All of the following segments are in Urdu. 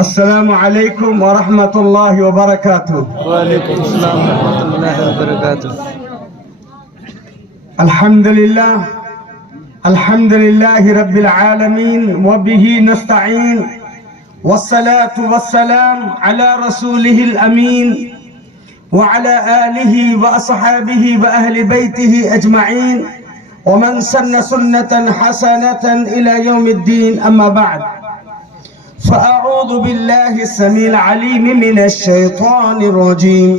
السلام علیکم ورحمۃ اللہ وبرکاتہ۔ وعلیکم السلام ورحمۃ اللہ وبرکاتہ۔ الحمد للہ رب العالمین وبہ نستعین والصلاة والسلام علی رسولہ الامین وعلى آلہ واصحابہ واہل بیتہ اجمعین ومن سن سنة حسنة الى یوم الدین، اما بعد فأعوذ بالله السميع العليم من الشيطان الرجيم،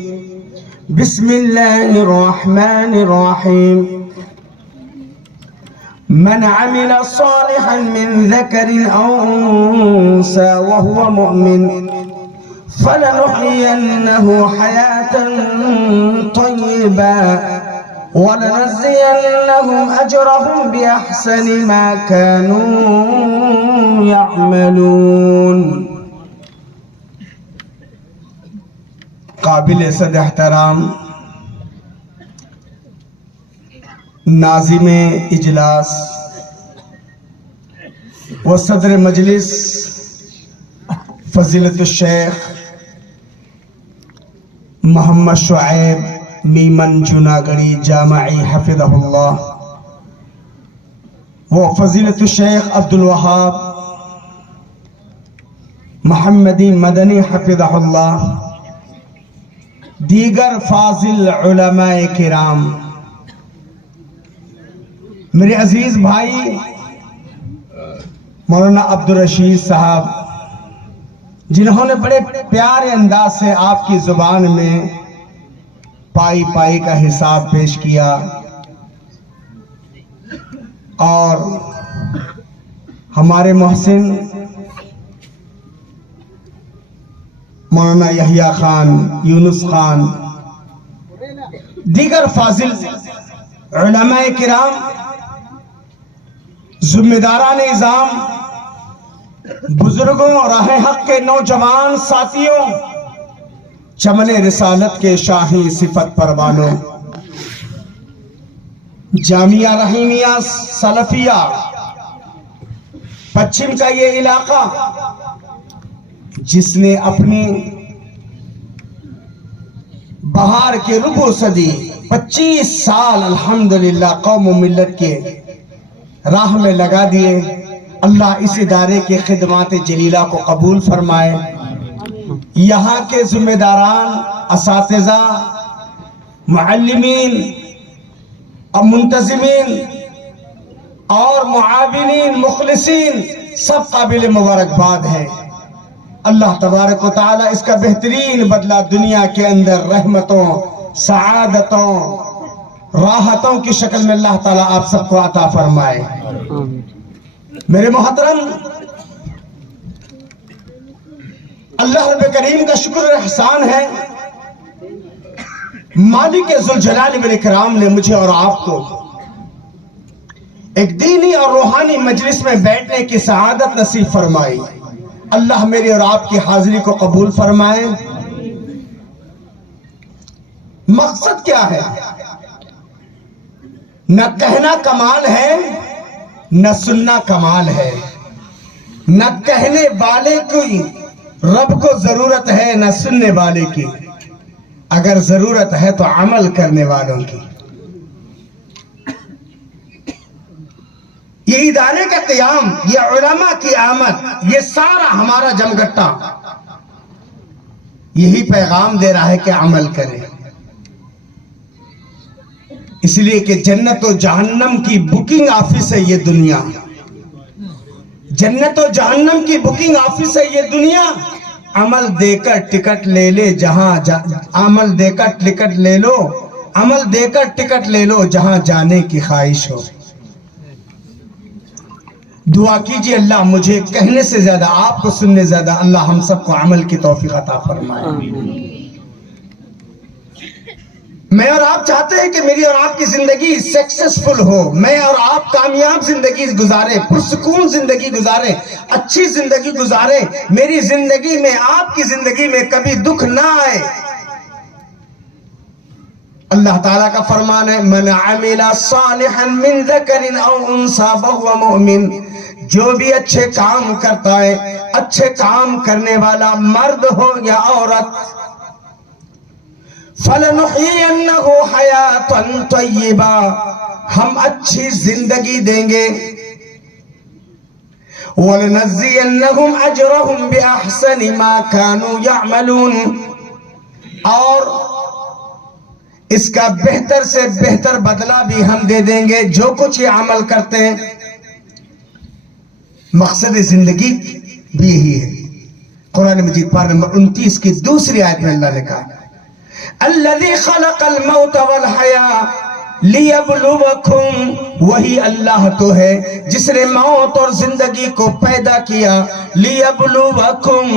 بسم الله الرحمن الرحيم. من عمل صالحا من ذكر أو أنثى وهو مؤمن فلنحيينه حياة طيبة ولنجزينهم أجرهم بأحسن ما كانوا يعملون. قابل صد احترام ناظم اجلاس و صدر مجلس فضیلت الشیخ محمد شعیب میمن جناگڑی جامعی حفظہ اللہ، وہ فضیلت الشیخ عبدالوہاب محمدی مدنی حفظہ اللہ، دیگر فاضل علماء کرام، میرے عزیز بھائی مولانا عبدالرشید صاحب، جنہوں نے بڑے پیارے انداز سے آپ کی زبان میں پائی پائی کا حساب پیش کیا، اور ہمارے محسن مولانا یحییٰ خان، یونس خان، دیگر فاضل علماء کرام، ذمہ داران نظام، بزرگوں، راہ حق کے نوجوان ساتھیوں، چمن رسالت کے شاہی صفت پروانوں، جامعہ رحیمیہ سلفیہ پچھم کا یہ علاقہ، جس نے اپنی بہار کے ربع صدی 25 سال الحمدللہ قوم و ملت کے راہ میں لگا دیے، اللہ اس ادارے کے خدمات جلیلہ کو قبول فرمائے۔ یہاں کے ذمہ داران، اساتذہ، معلمین اور منتظمین اور معاونین، مخلصین، سب قابل مبارکباد ہیں۔ اللہ تبارک و تعالی اس کا بہترین بدلہ دنیا کے اندر رحمتوں، سعادتوں، راحتوں کی شکل میں اللہ تعالیٰ آپ سب کو عطا فرمائے۔ میرے محترم، اللہ رب کریم کا شکر و احسان ہے، مالک ذوالجلال والاکرام نے مجھے اور آپ کو ایک دینی اور روحانی مجلس میں بیٹھنے کی سعادت نصیب فرمائی۔ اللہ میری اور آپ کی حاضری کو قبول فرمائے۔ مقصد کیا ہے؟ نہ کہنا کمال ہے، نہ سننا کمال ہے، نہ کہنے والے کی رب کو ضرورت ہے، نہ سننے والے کی، اگر ضرورت ہے تو عمل کرنے والوں کی۔ یہ ادارے کا قیام، یہ علماء کی آمد، یہ سارا ہمارا جمگٹا یہی پیغام دے رہا ہے کہ عمل کریں، اس لیے کہ جنت و جہنم کی بکنگ آفس ہے یہ دنیا، جنت و جہنم کی بکنگ آفس ہے یہ دنیا۔ عمل دے کر ٹکٹ لے لے جہاں عمل دے کر ٹکٹ لے لو، عمل دے کر ٹکٹ لے لو جہاں جانے کی خواہش ہو۔ دعا کیجئے اللہ مجھے کہنے سے زیادہ، آپ کو سننے زیادہ، اللہ ہم سب کو عمل کی توفیق عطا فرمائے۔ میں اور آپ چاہتے ہیں کہ میری اور آپ کی زندگی سکسسفل ہو، میں اور آپ کامیاب زندگی گزارے، پرسکون زندگی گزارے، اچھی زندگی گزارے، میری زندگی میں، آپ کی زندگی میں کبھی دکھ نہ آئے۔ اللہ تعالیٰ کا فرمان ہے، من عمل صالحا من ذکر او انثى وهو مؤمن، جو بھی اچھے کام کرتا ہے، اچھے کام کرنے والا مرد ہو یا عورت، فَلَنُحْيِيَنَّهُ حَيَاةً طَيِّبَةً، ہم اچھی زندگی دیں گے، وَلَنَجْزِيَنَّهُمْ أَجْرَهُمْ بِأَحْسَنِ مَا كَانُوا يَعْمَلُونَ، اور اس کا بہتر سے بہتر بدلہ بھی ہم دے دیں گے جو کچھ یہ عمل کرتے ہیں۔ مقصد زندگی بھی یہی ہے۔ قرآن مجید پارہ نمبر 29 کی دوسری آیت میں اللہ نے کہا الذی خلق الموت والحیاء لیبلوکم، وہی اللہ تو ہے جس نے موت اور زندگی کو پیدا کیا، لیبلوکم،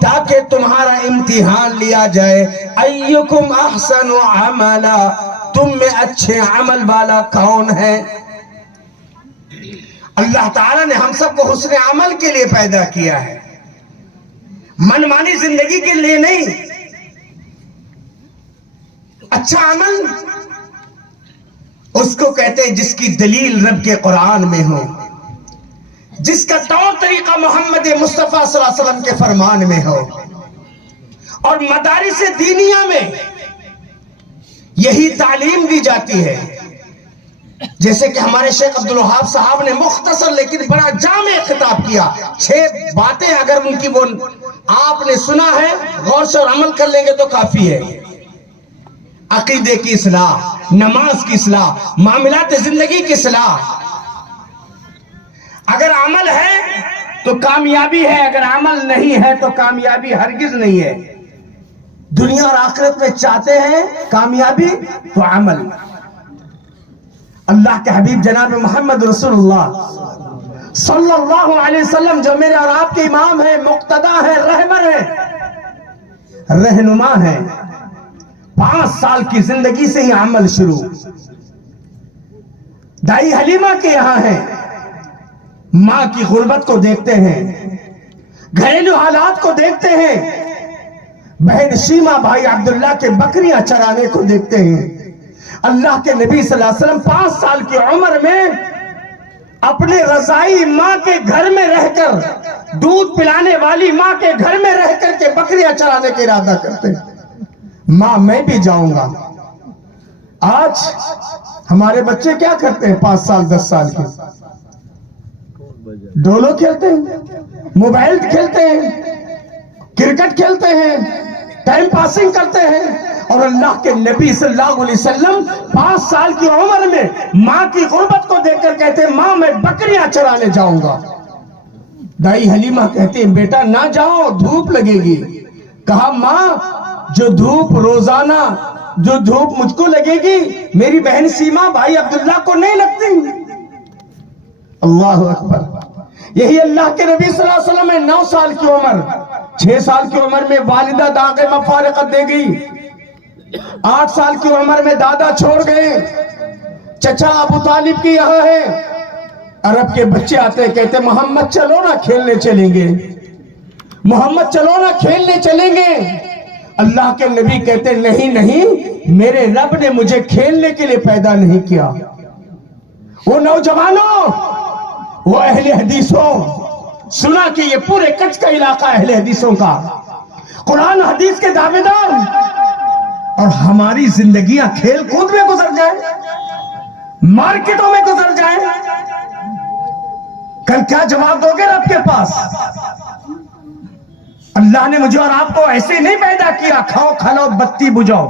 تاکہ تمہارا امتحان لیا جائے، ایکم احسن عملا، تم میں اچھے عمل والا کون ہے۔ اللہ تعالیٰ نے ہم سب کو حسن عمل کے لیے پیدا کیا ہے، منمانی زندگی کے لیے نہیں۔ اچھا عمل اس کو کہتے ہیں جس کی دلیل رب کے قرآن میں ہو، جس کا طور طریقہ محمد مصطفیٰ صلی اللہ علیہ وسلم کے فرمان میں ہو، اور مدارس دینیہ میں یہی تعلیم دی جاتی ہے۔ جیسے کہ ہمارے شیخ عبدالوہاب صاحب نے مختصر لیکن بڑا جامع خطاب کیا، 6 باتیں اگر ان کی وہ آپ نے سنا ہے، غور سے اور عمل کر لیں گے تو کافی ہے۔ عقیدے کی اصلاح، نماز کی اصلاح، معاملات زندگی کی اصلاح۔ اگر عمل ہے تو کامیابی ہے، اگر عمل نہیں ہے تو کامیابی ہرگز نہیں ہے۔ دنیا اور آخرت میں چاہتے ہیں کامیابی تو عمل۔ اللہ کے حبیب جناب محمد رسول اللہ صلی اللہ علیہ وسلم جو میرے اور آپ کے امام ہیں، مقتدا ہیں، رہبر ہیں، رہنما ہیں، 5 سال کی زندگی سے ہی عمل شروع۔ دائی حلیمہ کے یہاں ہیں، ماں کی غربت کو دیکھتے ہیں، گھریلو حالات کو دیکھتے ہیں، بہن شیمہ بھائی عبداللہ کے بکریاں چرانے کو دیکھتے ہیں۔ اللہ کے نبی صلی اللہ علیہ وسلم 5 سال کی عمر میں اپنے رضائی ماں کے گھر میں رہ کر، دودھ پلانے والی ماں کے گھر میں رہ کر کے بکریاں چرانے کا ارادہ کرتے ہیں۔ ماں میں بھی جاؤں گا۔ آج ہمارے بچے کیا کرتے ہیں؟ 5 سال 10 سال کے ڈولو کھیلتے ہیں، موبائل کھیلتے ہیں، کرکٹ کھیلتے ہیں، ٹائم پاسنگ کرتے ہیں۔ اور اللہ کے نبی صلی اللہ علیہ وسلم 5 سال کی عمر میں ماں کی غربت کو دیکھ کر کہتے ہیں ماں میں بکریاں چرانے جاؤں گا۔ دائی حلیمہ کہتے ہیں بیٹا نہ جاؤ، دھوپ لگے گی۔ کہا ماں جو دھوپ روزانہ، جو دھوپ مجھ کو لگے گی میری بہن سیما بھائی عبداللہ کو نہیں لگتی۔ اللہ اکبر۔ یہی اللہ کے نبی صلی اللہ علیہ وسلم میں 9 سال کی عمر، 6 سال کی عمر میں والدہ داغ مفارقت دے گئی، 8 سال کی عمر میں دادا چھوڑ گئے، چچا ابو طالب کی یہاں ہے۔ عرب کے بچے آتے کہتے محمد چلو نا کھیلنے چلیں گے، محمد چلو نا کھیلنے چلیں گے۔ اللہ کے نبی کہتے نہیں نہیں، میرے رب نے مجھے کھیلنے کے لیے پیدا نہیں کیا۔ وہ نوجوانوں، وہ اہل حدیثوں، سنا کہ یہ پورے کچھ کا علاقہ اہل حدیثوں کا، قرآن حدیث کے دعوے دار، اور ہماری زندگیاں کھیل کود میں گزر جائیں، مارکیٹوں میں گزر جائیں، کل کیا جواب دو گے رب کے پاس؟ اللہ نے مجھے اور آپ کو ایسے نہیں پیدا کیا کھاؤ کھلاؤ بتی بجھاؤ۔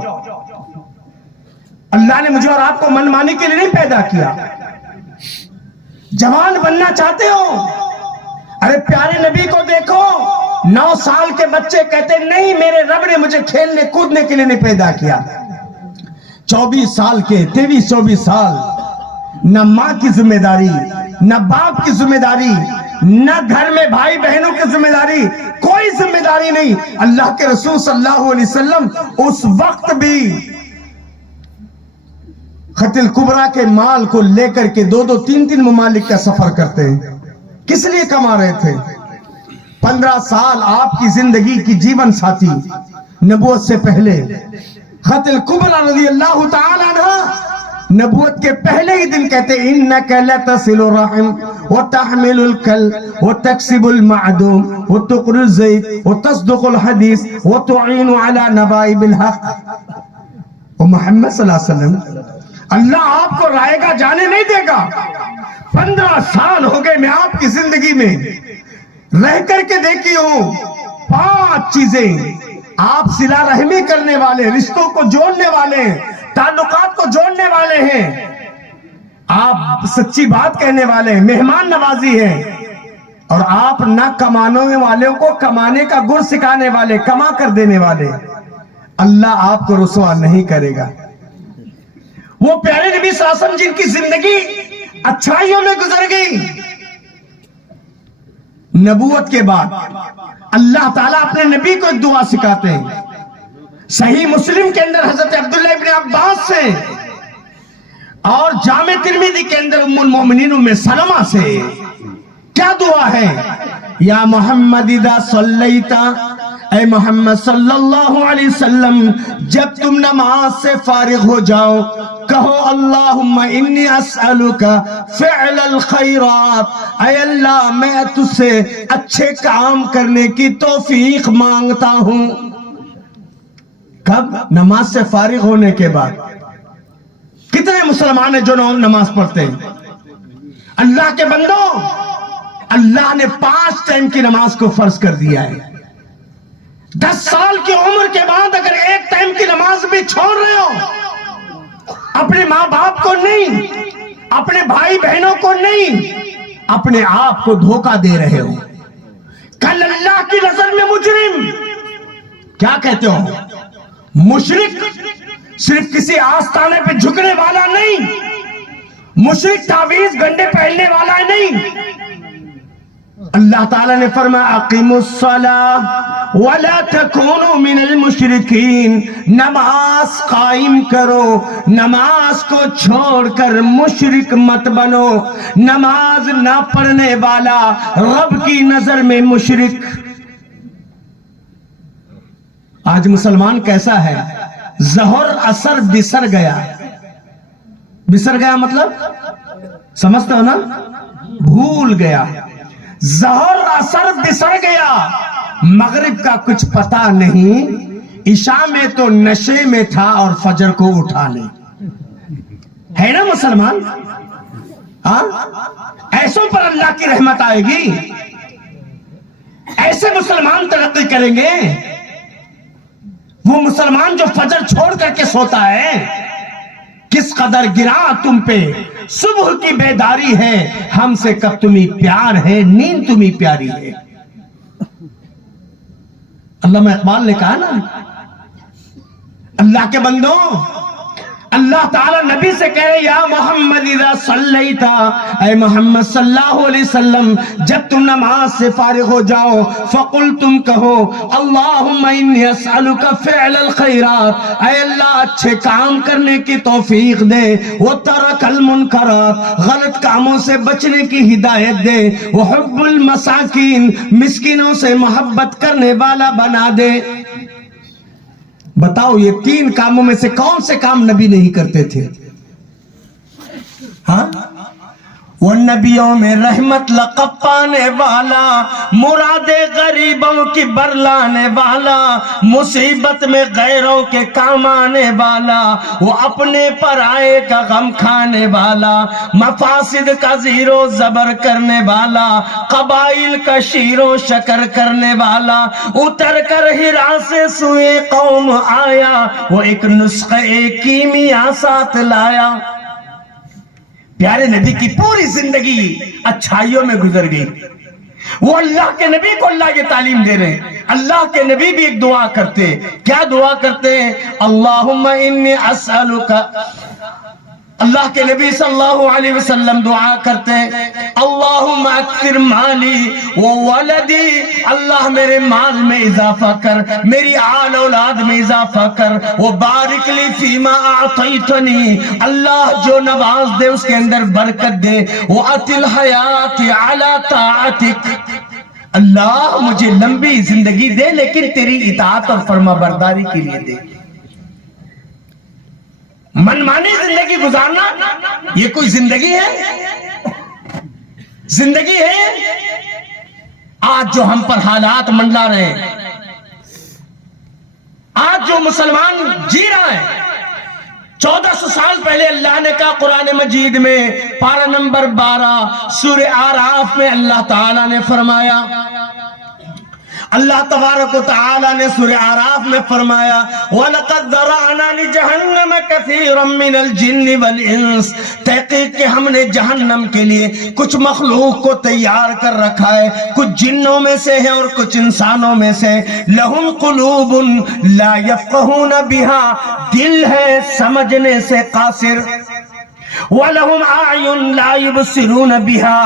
اللہ نے مجھے اور آپ کو منمانی کے لیے نہیں پیدا کیا۔ جوان بننا چاہتے ہو؟ ارے پیارے نبی کو دیکھو، 9 سال کے بچے کہتے نہیں میرے رب نے مجھے کھیلنے کودنے کے لیے نہیں پیدا کیا۔ 24 سال کے، 23-24 سال، نہ ماں کی ذمہ داری، نہ باپ کی ذمہ داری، نہ گھر میں بھائی بہنوں کی ذمہ داری، کوئی ذمہ داری نہیں۔ اللہ کے رسول صلی اللہ علیہ وسلم اس وقت بھی خط الکبریٰ کے مال کو لے کر کے 2-2 3-3 ممالک کا سفر کرتے ہیں۔ کس لیے کما رہے تھے؟ 15 سال آپ کی زندگی کی جیون ساتھی نبوت سے پہلے، خط الکبریٰ رضی اللہ تعالیٰ عنہ نبوت کے پہلے ہی دن کہتے انک لتصل الرحم وتحمل الكل وتكسب المعدوم وتقر الزيت وتصدق الحديث وتعين على نوائب الحق. اور محمد صلی اللہ علیہ وسلم اللہ آپ کو رائے گا جانے نہیں دے گا. 15 سال ہو گئے میں آپ کی زندگی میں رہ کر کے دیکھی ہوں. 5 چیزیں آپ صلہ رحمی کرنے والے, رشتوں کو جوڑنے والے, تعلقات کو جوڑنے والے ہیں, آپ سچی بات کہنے والے ہیں, مہمان نوازی ہیں, اور آپ نہ کمانے والوں کو کمانے کا گر سکھانے والے, کما کر دینے والے. اللہ آپ کو رسوا نہیں کرے گا. وہ پیارے نبی صلی اللہ علیہ وسلم جن کی زندگی اچھائیوں میں گزر گئی, نبوت کے بعد اللہ تعالیٰ اپنے نبی کو ایک دعا سکھاتے ہیں. صحیح مسلم کے اندر حضرت عبداللہ ابن عباس سے اور جامع ترمذی کے اندر ام المومنین ام سلمہ سے کیا دعا ہے؟ یا محمد اذا صلیتا, اے محمد صلی اللہ علیہ وسلم جب تم نماز سے فارغ ہو جاؤ کہو اللہم انی اسألک فعل الخیرات, اے اللہ میں تجھ سے اچھے کام کرنے کی توفیق مانگتا ہوں. کب؟ نماز سے فارغ ہونے کے بعد. کتنے مسلمان ہیں جو نماز پڑھتے ہیں؟ اللہ کے بندوں, اللہ نے 5 ٹائم کی نماز کو فرض کر دیا ہے. 10 سال کی عمر کے بعد اگر 1 ٹائم کی نماز بھی چھوڑ رہے ہو, اپنے ماں باپ کو نہیں, اپنے بھائی بہنوں کو نہیں, اپنے آپ کو دھوکہ دے رہے ہو. کل اللہ کی نظر میں مجرم. کیا کہتے ہو؟ مشرک صرف کسی آستانے پہ جھکنے والا نہیں, مشرک تعویذ گنڈے پہننے والا نہیں. اللہ تعالیٰ نے فرمایا اقیموا الصلاۃ ولا تکونوا من المشرکین, نماز قائم کرو, نماز کو چھوڑ کر مشرک مت بنو. نماز نہ پڑھنے والا رب کی نظر میں مشرک. آج مسلمان کیسا ہے؟ ظہر اثر بسر گیا. بسر گیا مطلب سمجھتے ہو نا؟ بھول گیا. ظہر اثر بسر گیا, مغرب کا کچھ پتا نہیں, عشاء میں تو نشے میں تھا اور فجر کو اٹھا لے. ہے نا مسلمان؟ ہاں, ایسوں پر اللہ کی رحمت آئے گی. ایسے مسلمان ترقی کریں گے. وہ مسلمان جو فجر چھوڑ کر کے سوتا ہے, کس قدر گرا تم پہ صبح کی بیداری ہے, ہم سے کب تمہیں پیار ہے, نیند تمہیں پیاری ہے. علامہ اقبال نے کہا نا, اللہ کے بندوں, اللہ تعالیٰ نبی سے کہے یا محمد اذا صلیتا, اے محمد صلی اللہ علیہ وسلم جب تم نماز سے فارغ ہو جاؤ فقل, تم کہو اللہم انی اسألک فعل الخیرات, اے اللہ اچھے کام کرنے کی توفیق دے, وترک المنکرات, غلط کاموں سے بچنے کی ہدایت دے, وحب المساکین, مسکینوں سے محبت کرنے والا بنا دے. بتاؤ یہ 3 کاموں میں سے کون سے کام نبی نہیں کرتے تھے؟ ہاں, وہ نبیوں میں رحمت لقب پانے والا, مراد غریبوں کی برلانے والا, مصیبت میں غیروں کے کام آنے والا, وہ اپنے پرائے کا غم کھانے والا, مفاسد کا زیر و زبر کرنے والا, قبائل کا شیر و شکر کرنے والا, اتر کر ہرا سے سوئے قوم آیا, وہ ایک نسخہ کیمیا ساتھ لایا. پیارے نبی کی پوری زندگی اچھائیوں میں گزر گئی. وہ اللہ کے نبی کو اللہ یہ تعلیم دے رہے ہیں. اللہ کے نبی بھی ایک دعا کرتے. کیا دعا کرتے ہیں؟ اللہم انی اسألک. اللہ کے نبی صلی اللہ علیہ وسلم دعا کرتے ہیں اللہم اکثر مالی وولدی, اللہ میرے مال میں اضافہ کر, میری آل اولاد میں اضافہ کر, وبارک لی فیما اعطیتنی, اللہ جو نواز دے اس کے اندر برکت دے, وَأَتِ الْحَيَاةِ عَلَى طَاعَتِكَ, اللہ مجھے لمبی زندگی دے لیکن تیری اطاعت اور فرما برداری کے لیے دے. منمانی زندگی گزارنا یہ کوئی زندگی ہے؟ زندگی ہے آج جو ہم پر حالات منڈلا رہے ہیں، آج جو مسلمان جی رہا ہے، 1400 سال پہلے اللہ نے کہا قرآن مجید میں پارہ نمبر 12 سورہ اعراف میں اللہ تعالیٰ نے فرمایا، اللہ تبارک و تعالیٰ نے سورہ اعراف میں فرمایا وَلَقَدْ ذَرَعْنَا لِجَهَنَّمَ كَثِيرًا مِّنَ الْجِنِّ وَالْإِنسِ، تحقیق کہ ہم نے جہنم کے لیے کچھ مخلوق کو تیار کر رکھا ہے، کچھ جنوں میں سے ہے اور کچھ انسانوں میں سے، لَهُمْ قُلُوبٌ لَا يَفْقَهُونَ بِهَا، دل ہے سمجھنے سے قاصر، وَلَهُمْ أَعْيُنٌ لَا يُبْصِرُونَ بِهَا،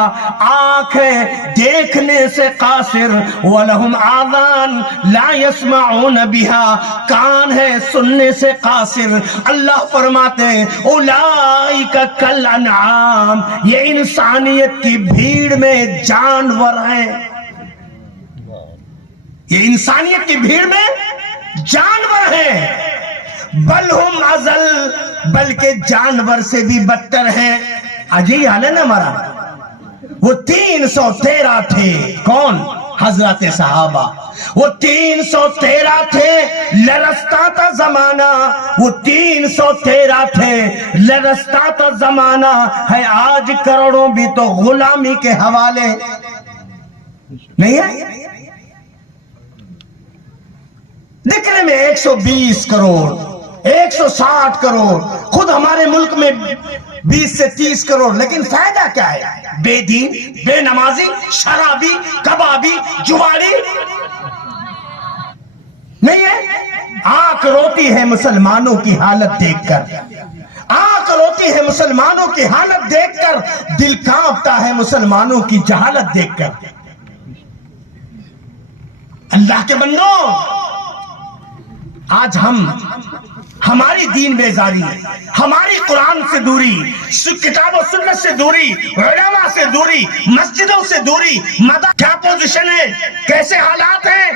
آنکھ ہے دیکھنے سے قاصر، وَلَهُمْ آذان لَا يَسْمَعُونَ بِهَا، کان ہے سننے سے قاصر۔ اللہ فرماتے ہیں أُولَئِكَ كَالْأَنْعَامِ، یہ انسانیت کی بھیڑ میں جانور ہیں، یہ انسانیت کی بھیڑ میں جانور ہیں، بل ہم ازل، بلکہ جانور سے بھی بدتر ہیں۔ آج یہی حال ہے نا ہمارا۔ وہ 313 تھے، کون؟ حضرت صحابہ، وہ 313 تھے، لرزتا تھا زمانہ، وہ 313 تھے، لرزتا تھا زمانہ ہے، آج کروڑوں بھی تو غلامی کے حوالے نہیں ہے۔ دکھنے میں 120 کروڑ، 160 کروڑ، خود ہمارے ملک میں 20 سے 30 کروڑ، لیکن فائدہ کیا ہے؟ بے دین، بے نمازی، شرابی، کبابی، جواری نہیں ہے۔ آنکھ روتی ہے مسلمانوں کی حالت دیکھ کر، آنکھ روتی ہے مسلمانوں کی حالت دیکھ کر، دل کانپتا ہے مسلمانوں کی جہالت دیکھ کر۔ اللہ کے بندوں، آج ہماری دین بیزاری، ہماری قرآن سے دوری، کتاب و سنت سے دوری، علماء سے دوری، مسجدوں سے دوری، کیا پوزیشن ہے، کیسے حالات ہیں؟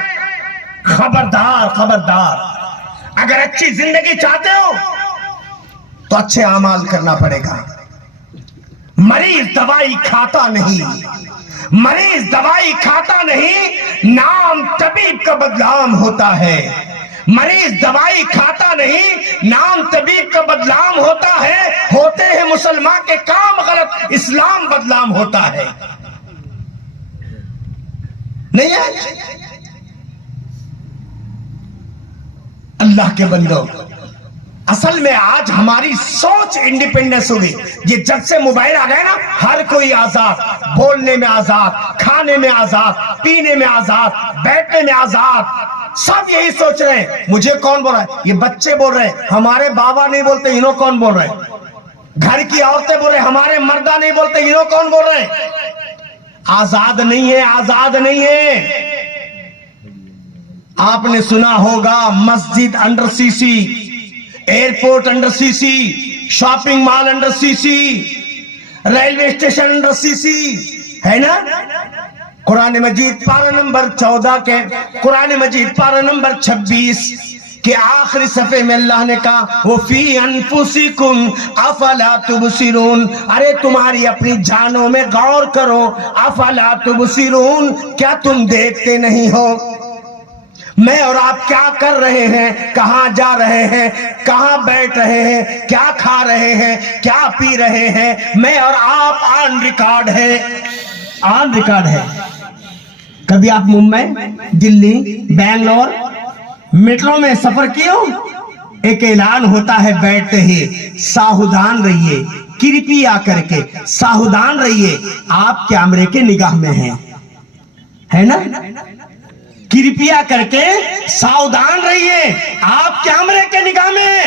خبردار خبردار، اگر اچھی زندگی چاہتے ہو تو اچھے اعمال کرنا پڑے گا۔ مریض دوائی کھاتا نہیں، مریض دوائی کھاتا نہیں، نام طبیب کا بدنام ہوتا ہے۔ مریض دوائی کھاتا نہیں، نام طبیب کا بدنام ہوتا ہے، ہوتے ہیں مسلمان کے کام غلط، اسلام بدنام ہوتا ہے، نہیں ہے؟ اللہ کے بندو، اصل میں آج ہماری سوچ انڈیپینڈنس ہوگی۔ یہ جب سے موبائل آ گئے نا، ہر کوئی آزاد، بولنے میں آزاد، کھانے میں آزاد، پینے میں آزاد، بیٹھنے میں آزاد، سب یہی سوچ رہے ہیں۔ مجھے کون بول رہا ہے؟ یہ بچے بول رہے ہیں، ہمارے بابا نہیں بولتے، انہوں کون بول رہے ہیں؟ گھر کی عورتیں بول رہے ہیں، ہمارے مردہ نہیں بولتے، انہوں کون بول رہے ہیں؟ آزاد نہیں ہے، آزاد نہیں ہے۔ آپ نے سنا ہوگا مسجد انڈر سی سی، ایئرپورٹ انڈر سی سی، شاپنگ مال انڈر سی سی، ریلوے اسٹیشن انڈر سی سی، ہے نا؟ قرآن مجید پارہ نمبر 14 کے، قرآن مجید پارہ نمبر 26 کے آخری صفحے میں اللہ نے کہا وَفِي أَنفُسِكُمْ أَفَلَا تُبْصِرُونَ، ارے تمہاری اپنی جانوں میں غور کرو، أَفَلَا تُبْصِرُونَ، کیا تم دیکھتے نہیں ہو میں اور آپ کیا کر رہے ہیں، کہاں جا رہے ہیں، کہاں بیٹھ رہے ہیں، کیا کھا رہے ہیں، کیا پی رہے ہیں؟ میں اور آپ آن ریکارڈ ہے، آن ریکارڈ ہے۔ کبھی آپ ممبئی، دلی، بینگلور، میٹرو میں سفر کیے ہو؟ ایک اعلان ہوتا ہے بیٹھتے ہی، ساودھان رہیے، کرپیا کر کے ساودھان رہیے، آپ کیمرے کے نگاہ میں ہیں، ہے نا؟ کرپیا کر کے ساودھان رہیے، آپ کیمرے کے نگاہ میں۔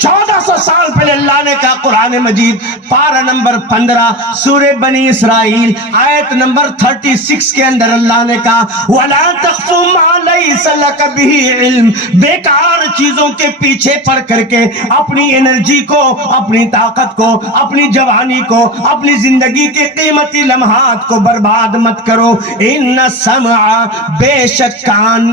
1400 سال پہلے اللہ نے کہا قرآن مجید پارہ نمبر 15 سورہ بنی اسرائیل آیت نمبر 36 کے اندر اللہ نے کہا وَلَا تَخْفُ مَا لَيْسَ لَكَ بِهِ عِلْمٍ، بیکار چیزوں کے پیچھے پڑ کر کے اپنی انرجی کو، اپنی طاقت کو، اپنی جوانی کو، اپنی زندگی کے قیمتی لمحات کو برباد مت کرو۔ ان السمع، بے شک کان،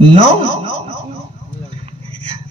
9।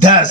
10।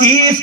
30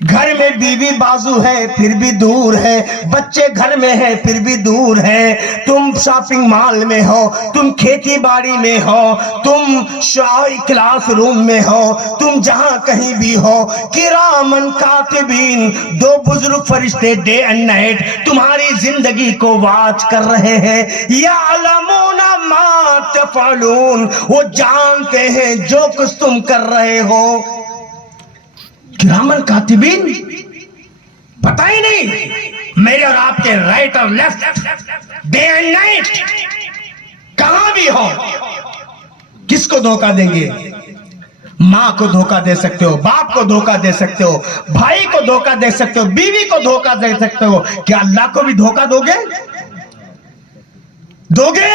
گھر میں بیوی بازو ہے پھر بھی دور ہے، بچے گھر میں ہے پھر بھی دور ہے، تم شاپنگ مال میں ہو، تم کھیتی باڑی میں ہو، تم کلاس روم میں ہو، تم جہاں کہیں بھی ہو، کرامن کاتبین، دو بزرگ فرشتے ڈے اینڈ نائٹ تمہاری زندگی کو واچ کر رہے ہیں، یعلمون ما تفعلون، وہ جانتے ہیں جو کچھ تم کر رہے ہو۔ کرامن کاتبین، پتہ ہی نہیں میرے اور آپ کے رائٹ اور لیفٹ ڈے اینڈ نائٹ کہاں بھی ہو، کس کو دھوکہ دیں گے؟ ماں کو دھوکہ دے سکتے ہو، باپ کو دھوکہ دے سکتے ہو، بھائی کو دھوکہ دے سکتے ہو، بیوی کو دھوکہ دے سکتے ہو، کیا اللہ کو بھی دھوکہ دو گے؟ دو گے؟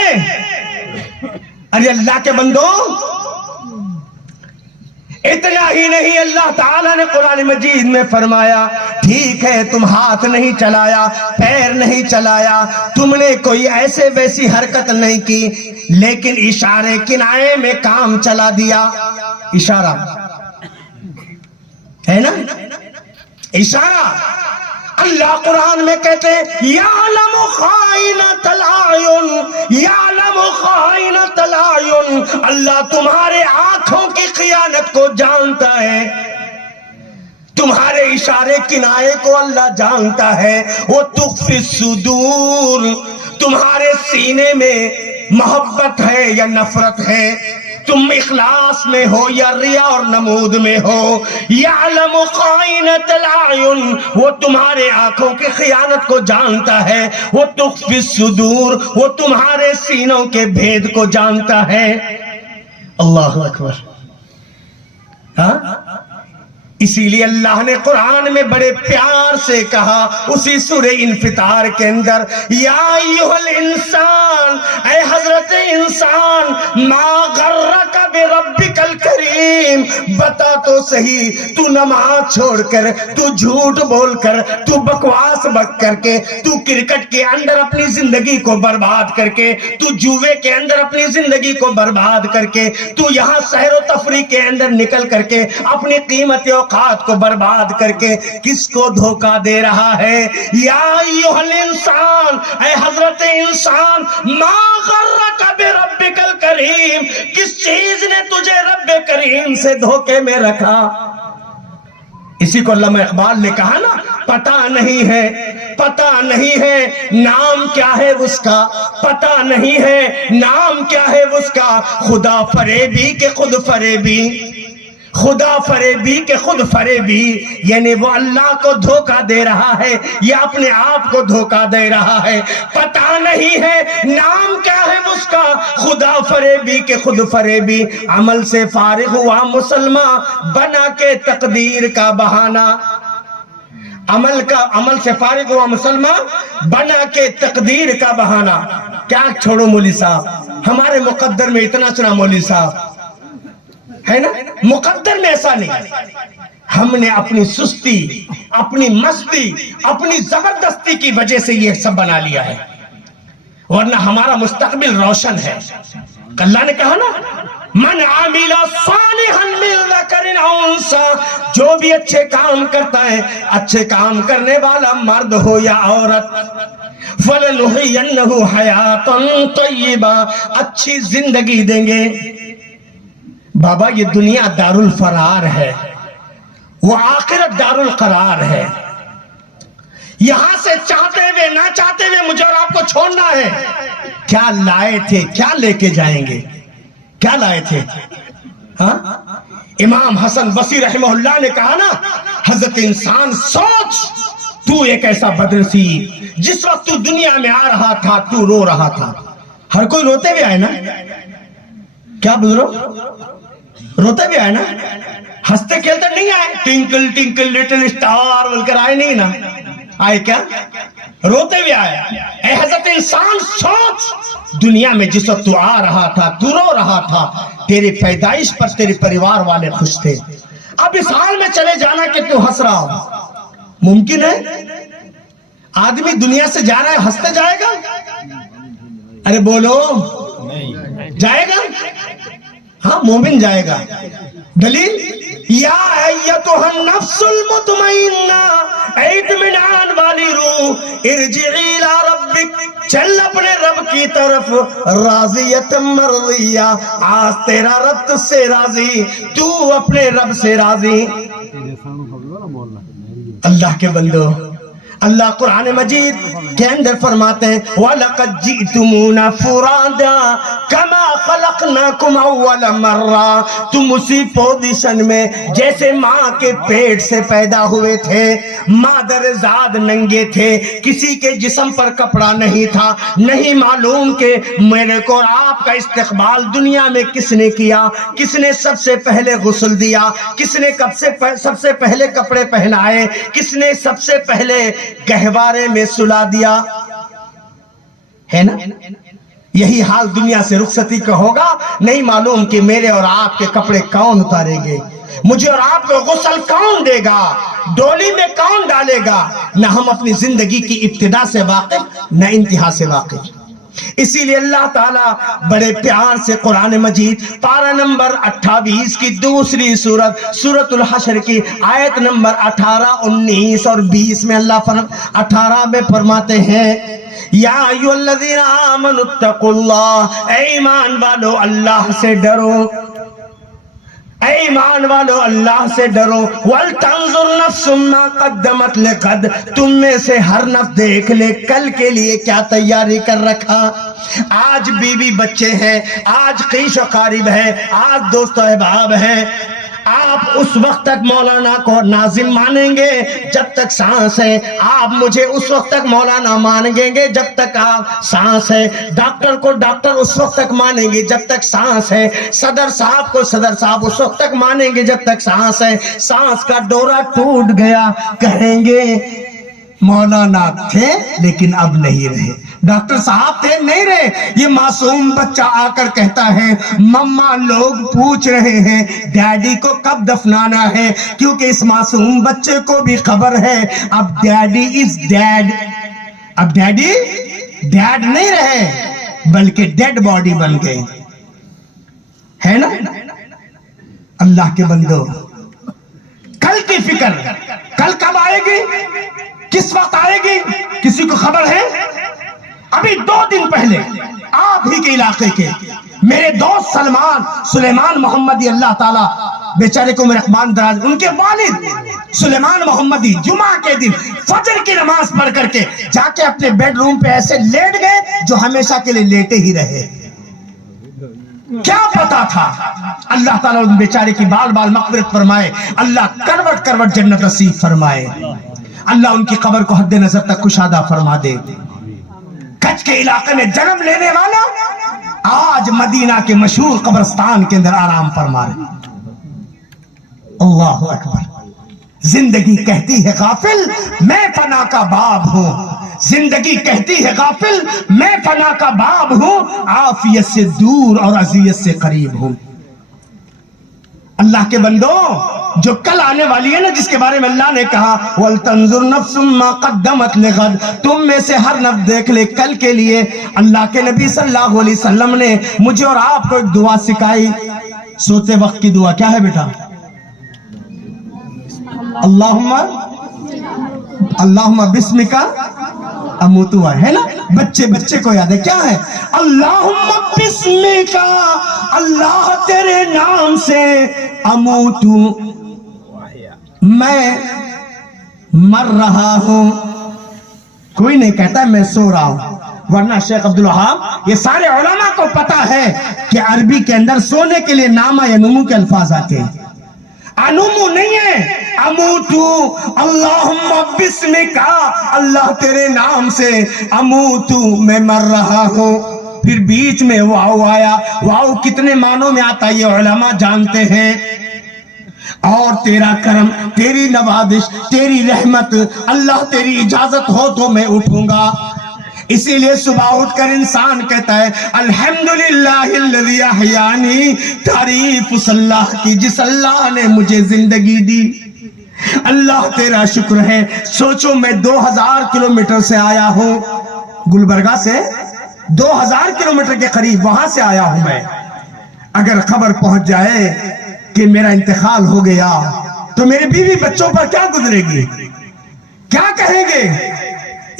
ارے اللہ کے بندو، اتنا ہی نہیں، اللہ تعالیٰ نے قرآن مجید میں فرمایا ٹھیک ہے تم ہاتھ نہیں چلایا، پیر نہیں چلایا، تم نے کوئی ایسے ویسی حرکت نہیں کی، لیکن اشارے کنائے میں کام چلا دیا۔ اشارہ ہے نا، اشارہ۔ اللہ قرآن میں کہتے ہیں یعلم خائنۃ الاعین، یعلم خائنۃ الاعین، اللہ تمہارے آنکھوں کی خیانت کو جانتا ہے، تمہارے اشارے کنائے کو اللہ جانتا ہے، وہ تخفی الصدور، تمہارے سینے میں محبت ہے یا نفرت ہے، تم اخلاص میں ہو یا ریا اور نمود میں ہو، یعلم خائنۃ الاعین، وہ تمہارے آنکھوں کی خیانت کو جانتا ہے، وہ تخفی الصدور، وہ تمہارے سینوں کے بھید کو جانتا ہے۔ اللہ اکبر۔ ہاں، اسی لیے اللہ نے قرآن میں بڑے پیار سے کہا اسی سورہ انفطار کے اندر، یا ایھا الانسان، اے حضرت انسان، ما غرک بربک الکریم، بتا تو صحیح تو نماز چھوڑ کر، تو جھوٹ بول کر، تو بکواس بک کر کے، تو کرکٹ کے اندر اپنی زندگی کو برباد کر کے، تو جوے کے اندر اپنی زندگی کو برباد کر کے، تو یہاں سحر و تفریح کے اندر نکل کر کے اپنی قیمتی اوقات کو برباد کر کے کس کو دھوکہ دے رہا ہے؟ یا ایھا الانسان، اے حضرت انسان، ما غرک بربک الکریم، کس چیز نے تجھے رب کریم سے دھوکے میں رکھا؟ اسی کو علامہ اقبال نے کہا نا، پتہ نہیں ہے، پتہ نہیں ہے نام کیا ہے اس کا، پتہ نہیں ہے نام کیا ہے اس کا، خدا فریبی کے خود فریبی، خدا فریبی کے خود فریبی، یعنی وہ اللہ کو دھوکہ دے رہا ہے یا اپنے آپ کو دھوکہ دے رہا ہے، پتہ نہیں ہے نام کیا ہے اس کا، خدا فریبی کے خود فریبی، عمل سے فارغ ہوا مسلمان بنا کے تقدیر کا بہانہ، عمل سے فارغ ہوا مسلمان بنا کے تقدیر کا بہانہ۔ کیا چھوڑو مولوی صاحب، ہمارے مقدر میں اتنا سنا مولوی صاحب ہے نا، مقدر میں ایسا نہیں، ہم نے اپنی سستی، اپنی مستی، اپنی زبردستی کی وجہ سے یہ سب بنا لیا ہے، ورنہ ہمارا مستقبل روشن ہے۔ اللہ نے کہا نا، من عامل صالحا من ذکر او انثی، جو بھی اچھے کام کرتا ہے، اچھے کام کرنے والا مرد ہو یا عورت، فلنحینہ حیاتا طیبہ، اچھی زندگی دیں گے۔ بابا یہ دنیا دار الفرار ہے، وہ آخرت دار القرار ہے، یہاں سے چاہتے ہوئے نہ چاہتے ہوئے مجھے اور آپ کو چھوڑنا ہے۔ کیا لائے تھے، کیا لے کے جائیں گے، کیا لائے تھے؟ ہاں، امام حسن بصری رحمہ اللہ نے کہا نا، حضرت انسان سوچ، تو ایک ایسا بدر سی، جس وقت تو دنیا میں آ رہا تھا تو رو رہا تھا۔ ہر کوئی روتے ہوئے آئے نا، کیا بزرگ روتے بھی آئے نا، ہنستے کھیلتے نہیں آئے، ٹنکل ٹنکل لٹل اسٹار بول کر آئے نہیں نا، آئے کیا؟ روتے بھی آئے۔ اے حضرت انسان سوچ، دنیا میں جس وقت تو آ رہا تھا تو رو رہا تھا، تیری پیدائش پر تیرے پریوار والے خوش تھے، اب اس حال میں چلے جانا کہ تو ہنس رہا ہو، ممکن ہے؟ آدمی دنیا سے جا رہا ہے ہنستے جائے گا؟ ارے بولو، جائے گا؟ ہاں مومن جائے گا۔ دلیل یا ایتها النفس المطمئنہ، اے اطمینان والی روح، ارجعی الی ربک، چل اپنے رب کی طرف، راضیۃ مرضیہ، آج تیرا رب تجھ سے راضی، تو اپنے رب سے راضی۔ اللہ کے بندو، اللہ قرآن مجید کے اندر فرماتے ہیں وَلَقَدْ جِئْتُمُونَا فُرَادًا كَمَا خَلَقْنَاكُمْ أَوَّلَ مَرَّةٍ، تم اسی پوزیشن میں جیسے ماں کے پیٹ سے پیدا ہوئے تھے، مادر زاد ننگے تھے، کسی کے جسم پر کپڑا نہیں تھا، نہیں معلوم کہ میرے کو اور آپ کا استقبال دنیا میں کس نے کیا، کس نے سب سے پہلے غسل دیا، کس نے سب سے پہلے کپڑے پہنائے، کس نے سب سے پہلے گہوارے میں سلا دیا، ہے نا؟ یہی حال دنیا سے رخصتی کا ہوگا، نہیں معلوم کہ میرے اور آپ کے کپڑے کون اتارے گے، مجھے اور آپ کو غسل کون دے گا، ڈولی میں کون ڈالے گا، نہ ہم اپنی زندگی کی ابتدا سے واقف نہ انتہا سے واقف۔ اسی لیے اللہ تعالیٰ بڑے پیار سے قرآن مجید پارہ نمبر 28 کی دوسری سورۃ الحشر کی آیت نمبر 18، 19 اور 20 میں اللہ 18 میں فرماتے ہیں یا ایھا الذین آمنوا اتقوا اللہ، اے ایمان والو اللہ سے ڈرو، اے ایمان والو اللہ سے ڈرو، وَلْتَنْظُرْ نَفْسٌ مَا قَدَّمَتْ لِغَدٍ، تم میں سے ہر نفس دیکھ لے کل کے لیے کیا تیاری کر رکھا۔ آج بیوی بچے ہیں، آج قیش و قاریب ہے، آج دوست و احباب ہیں، آپ اس وقت تک مولانا کو ناظم مانیں گے جب تک سانس ہے، آپ مجھے اس وقت تک مولانا مانیں گے جب تک آپ سانس ہے، ڈاکٹر کو ڈاکٹر اس وقت تک مانیں گے جب تک سانس ہے، صدر صاحب کو صدر صاحب اس وقت تک مانیں گے جب تک سانس ہے۔ سانس کا ڈورا ٹوٹ گیا کہیں گے مولانا تھے لیکن اب نہیں رہے، ڈاکٹر صاحب تھے نہیں رہے۔ یہ معصوم بچہ آ کر کہتا ہے مما لوگ پوچھ رہے ہیں ڈیڈی کو کب دفنانا ہے، کیونکہ اس معصوم بچے کو بھی خبر ہے اب ڈیڈی از ڈیڈ، اب ڈیڈی ڈیڈ نہیں رہے بلکہ ڈیڈ باڈی بن گئے، ہے نا؟ اللہ کے بندو، کل کی فکر کل کب آئے گی، کس وقت آئے گی، کسی کو خبر ہے؟ ابھی 2 دن پہلے آپ ہی کے علاقے کے میرے دوست سلیمان محمدی، اللہ تعالیٰ بیچارے کو رحمان دراز، ان کے والد سلیمان محمدی جمعہ کے دن فجر کی نماز پڑھ کر کے جا کے اپنے بیڈ روم پہ ایسے لیٹ گئے جو ہمیشہ کے لیے لیٹے ہی رہے۔ کیا پتا تھا؟ اللہ تعالیٰ ان بیچارے کی بال بال مغفرت فرمائے، اللہ کروٹ کروٹ جنت نصیب فرمائے، اللہ ان کی قبر کو حد نظر تک کشادہ فرما دے۔ کچھ کے علاقے میں جنم لینے والا آج مدینہ کے مشہور قبرستان کے اندر آرام فرما رہے۔ اللہ اکبر۔ زندگی کہتی ہے غافل میں فنا کا باب ہوں، زندگی کہتی ہے غافل میں فنا کا باب ہوں، عافیت سے دور اور اذیت سے قریب ہوں۔ اللہ کے بندو، جو کل آنے والی ہے نا، جس کے بارے میں اللہ نے کہا وَلْتَنْظُرْ نَفْسٌ مَا قَدَّمَتْ لِغَدٍ، تم میں سے ہر نفس دیکھ لے کل کے لیے۔ اللہ کے نبی صلی اللہ علیہ وسلم نے مجھے اور آپ کو ایک دعا سکھائی، سوتے وقت کی دعا کیا ہے بیٹا؟ اللہم بسمکا اموتو، ہے نا؟ بچے کو یاد ہے کیا ہے؟ اللہم بسمکا، اللہ تیرے نام سے، اموتو میں مر رہا ہوں۔ کوئی نہیں کہتا میں سو رہا ہوں، ورنہ شیخ عبدالوہاب یہ سارے علماء کو پتا ہے کہ عربی کے اندر سونے کے لیے نامہ یا نمو کے الفاظ آتے ہیں، انمو نہیں ہے، اموتو، اللہم بسمکا، اللہ تیرے نام سے، اموتو میں مر رہا ہوں۔ پھر بیچ میں واو آیا، واو کتنے معنوں میں آتا ہے یہ علماء جانتے ہیں۔ اور تیرا کرم، تیری نوازش، تیری رحمت، اللہ تیری اجازت ہو تو میں اٹھوں گا۔ اسی لیے صبح اٹھ کر انسان کہتا ہے الحمدللہ الذی احیانی، تعریف اس اللہ کی جس اللہ نے مجھے زندگی دی۔ اللہ تیرا شکر ہے۔ سوچو میں 2000 کلومیٹر سے آیا ہوں، گلبرگہ سے 2000 کلومیٹر کے قریب وہاں سے آیا ہوں میں۔ اگر خبر پہنچ جائے کہ میرا انتقال ہو گیا تو میری بیوی بچوں پر کیا گزرے گی، کیا کہیں گے؟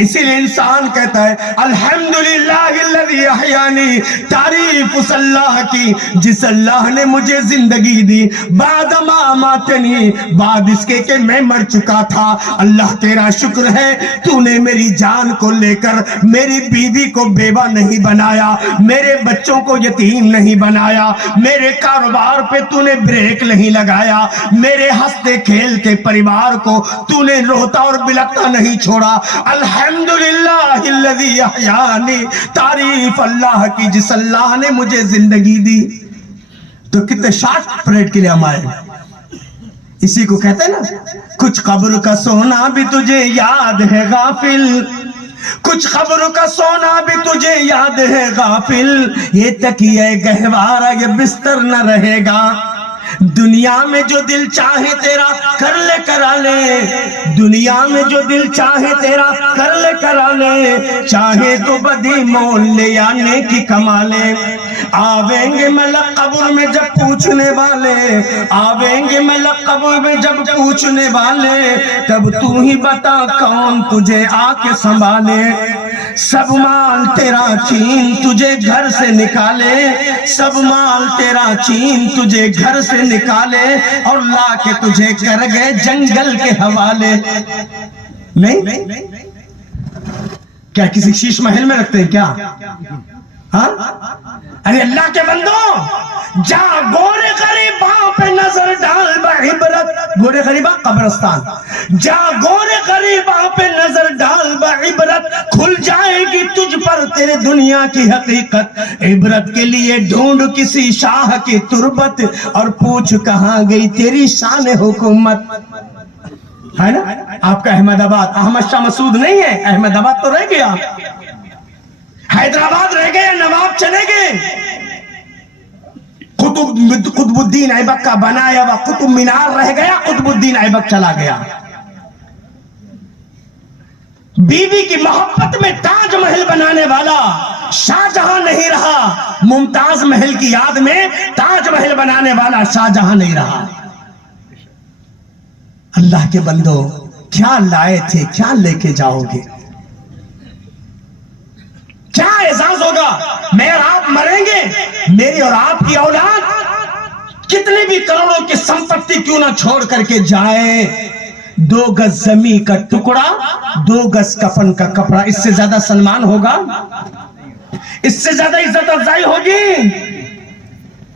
اسی لیے انسان کہتا ہے الحمدللہ الذی احیانی، تعریف اس اللہ کی جس اللہ نے مجھے زندگی دی بعد ما اماتنی، بعد اس کے کہ میں مر چکا تھا۔ اللہ تیرا شکر ہے تو نے میری جان کو لے کر میری بیوی کو بیوہ نہیں بنایا، میرے بچوں کو یتیم نہیں بنایا، میرے کاروبار پہ تو نے بریک نہیں لگایا، میرے ہنستے کھیلتے پریوار کو تو نے روتا اور بلکتا نہیں چھوڑا۔ الحمدللہ الذی احیانی، تعریف اللہ کی جس اللہ نے مجھے زندگی دی۔ تو کتنے شارٹ پریڈ کے لیے ہم آئے، اسی کو کہتے ہیں نا، کچھ قبر کا سونا بھی تجھے یاد ہے غافل، کچھ قبر کا سونا بھی تجھے یاد ہے غافل، یہ تکیہ گہوارہ یہ بستر نہ رہے گا، دنیا میں جو دل چاہے تیرا کر لے کرا لے، دنیا میں جو دل چاہے تیرا کر لے کرا لے، چاہے تو بدی مول لے یا نیکی کما لے، آویں گے ملک قبر میں جب پوچھنے والے، آویں گے ملک قبر میں جب پوچھنے والے، تب تو ہی بتا کون تجھے آ کے سنبھالے، سب مال تیرا چھین تجھے گھر سے نکالے، سب مال تیرا چھین تجھے گھر سے نکالے، اور لا کے تجھے کر گئے جنگل کے حوالے۔ نہیں کیا کسی شیش محل میں رکھتے ہیں کیا؟ ہاں ارے اللہ کے بندو، جا گورے غریباں پہ نظر ڈال بعبرت، گورے غریباں قبرستان، جا گورے غریباں پہ نظر ڈال بعبرت، کھل جائے گی تجھ پر تیرے دنیا کی حقیقت، عبرت کے لیے ڈھونڈ کسی شاہ کی تربت، اور پوچھ کہاں گئی تیری شان حکومت۔ ہے نا آپ کا احمد آباد احمد شاہ مسعود نہیں ہے، احمد آباد تو رہ گیا، حیدرآباد رہ گئے، نواب چلے گئے، قطب الدین ایبک کا بنایا ہوا قطب مینار رہ گیا، قطب الدین ایبک چلا گیا۔ بیوی کی محبت میں تاج محل بنانے والا شاہ جہاں نہیں رہا، ممتاز محل کی یاد میں تاج محل بنانے والا شاہ جہاں نہیں رہا۔ اللہ کے بندو، کیا لائے تھے کیا لے کے جاؤ گے؟ کیا اعزاز ہوگا؟ میں اور آپ مریں گے، میری اور آپ کی اولاد کتنی بھی کروڑوں کی سمپتی کیوں نہ چھوڑ کر کے جائے، 2 گز زمین کا ٹکڑا، 2 گز کفن کا کپڑا، اس سے زیادہ سنمان ہوگا؟ اس سے زیادہ عزت افزائی ہوگی؟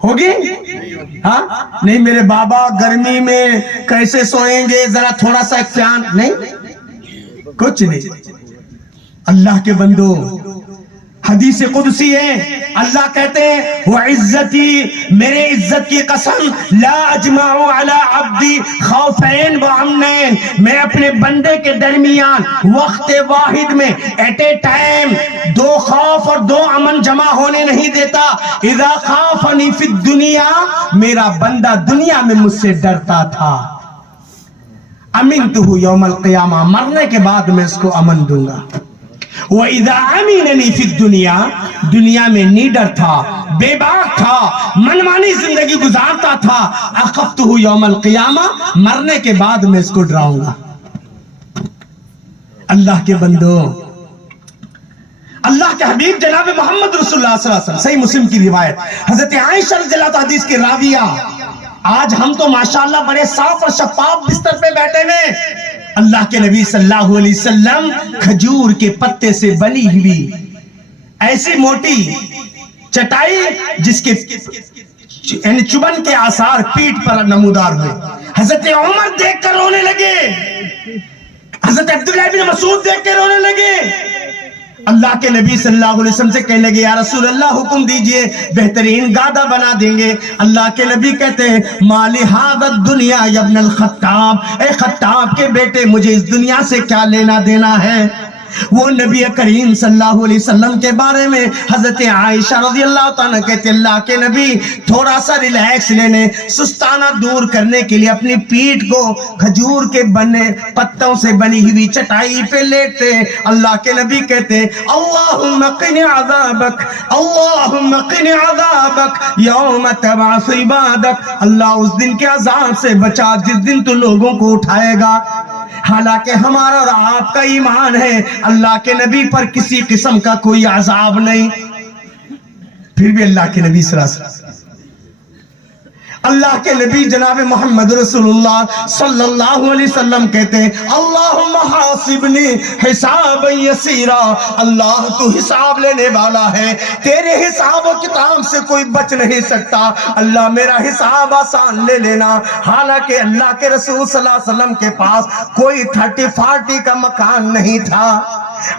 ہوگی؟ ہاں نہیں، میرے بابا گرمی میں کیسے سوئیں گے، ذرا تھوڑا سا ایک فیان، نہیں کچھ نہیں۔ اللہ کے بندو، حدیث قدسی ہے، اللہ کہتے ہیں وَعِزَّتِي، میرے عزت کی قسم، لَا أَجْمَعُ عَلَىٰ عَبْدِي خَوْفَيْن وَأَمْنَيْن، میں اپنے بندے کے درمیان وقت واحد میں ایٹ اے ٹائم 2 خوف اور 2 امن جمع ہونے نہیں دیتا۔ اِذَا خَافَنِي فِي الدُّنْيَا، میرا بندہ دنیا میں مجھ سے ڈرتا تھا، أَمِنْتُهُ يَوْمَ الْقِيَامَةِ، مرنے کے بعد میں اس کو امن دوں گا۔ وَإِذَا أَمِنَنِي فِي الدُّنْيَا، دنیا میں نیڈر تھا، بے باک تھا، منمانی زندگی گزارتا تھا، أَخَفْتُهُ يَوْمَ الْقِيَامَةِ، مرنے کے بعد میں اس کو ڈراؤں گا۔ اللہ کے بندو، اللہ کے حبیب جناب محمد رسول اللہ صلی اللہ علیہ وسلم، صحیح مسلم کی روایت، حضرت عائشہ رضی اللہ عنہا حدیث کے راویہ، آج ہم تو ماشاءاللہ بڑے صاف اور شفاف بستر پہ بیٹھے ہیں، اللہ کے نبی صلی اللہ علیہ وسلم کھجور کے پتے سے بنی ہوئی ایسی موٹی چٹائی جس کے چبن کے آثار پیٹھ پر نمودار ہوئے، حضرت عمر دیکھ کر رونے لگے، حضرت عبداللہ بن مسعود دیکھ کے رونے لگے، اللہ کے نبی صلی اللہ علیہ وسلم سے کہنے لگے یا رسول اللہ حکم دیجئے، بہترین گادا بنا دیں گے۔ اللہ کے نبی کہتے ہیں مالی ھذا الدنیا یا ابن الخطاب، اے خطاب کے بیٹے مجھے اس دنیا سے کیا لینا دینا ہے؟ وہ نبی کریم صلی اللہ علیہ وسلم کے بارے میں حضرت عائشہ رضی اللہ تعالیٰ کہتے اللہ کے نبی تھوڑا سا ریلیکس لینے سستانہ دور کرنے کے لیے اپنی پیٹھ کو کھجور کے بنے پتوں سے بنی ہوئی چٹائی پہ لیٹتے اللہ کے نبی کہتے اللہم قنی عذابک اللہم قنی عذابک یوم تبعث عبادک اللہ اس دن کے عذاب سے بچا جس دن تو لوگوں کو اٹھائے گا۔ حالانکہ ہمارا اور آپ کا ایمان ہے اللہ کے نبی پر کسی قسم کا کوئی عذاب نہیں، پھر بھی اللہ کے نبی صلی اللہ علیہ وسلم اللہ کے نبی جناب محمد رسول اللہ صلی اللہ علیہ وسلم کہتے ہیں اللہم حاسبنی حسابا یسیرا، اللہ تو حساب لینے والا ہے، تیرے حساب و کتاب سے کوئی بچ نہیں سکتا، اللہ میرا حساب آسان لے لینا۔ حالانکہ اللہ کے رسول صلی اللہ علیہ وسلم کے پاس کوئی 30-40 کا مکان نہیں تھا،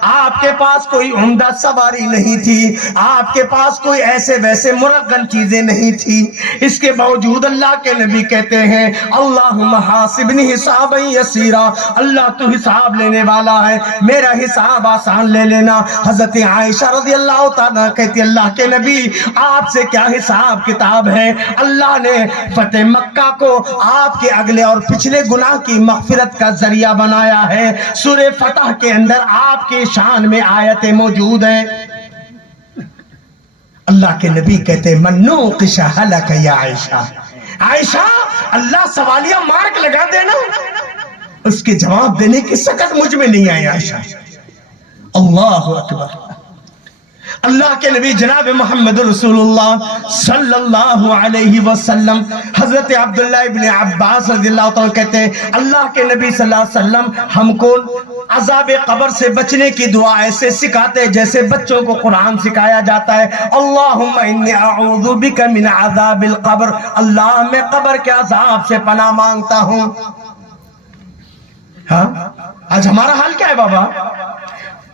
آپ کے پاس کوئی عمدہ سواری نہیں تھی، آپ کے پاس کوئی ایسے ویسے مرغن چیزیں نہیں تھی، اس کے باوجود اللہ کے نبی کہتے ہیں اللہم حاسبنی حسابا یسیرا، اللہ تو حساب لینے والا ہے، میرا حساب آسان لے لینا۔ حضرت عائشہ رضی اللہ تعالیٰ کہتی اللہ کے نبی آپ سے کیا حساب کتاب ہے، اللہ نے فتح مکہ کو آپ کے اگلے اور پچھلے گناہ کی مغفرت کا ذریعہ بنایا ہے۔ سورہ فتح کے اندر آپ کے شان میں آیتیں موجود ہیں۔ اللہ کے نبی کہتے من نوقش ہلک یا عائشہ، عائشہ اللہ سوالیہ مارک لگا دینا، اس کے جواب دینے کی سکت مجھ میں نہیں آئی عائشہ۔ اللہ اکبر۔ اللہ کے نبی جناب محمد رسول اللہ صلی اللہ علیہ وسلم حضرت عبداللہ ابن عباس رضی اللہ عنہ کہتے ہیں اللہ کے نبی صلی اللہ علیہ وسلم ہم کو عذاب قبر سے بچنے کی دعا ایسے سکھاتے جیسے بچوں کو قرآن سکھایا جاتا ہے۔ اللہم انی اعوذ بک من عذاب القبر، اللہ میں قبر کے عذاب سے پناہ مانگتا ہوں۔ ہاں آج ہمارا حال کیا ہے بابا؟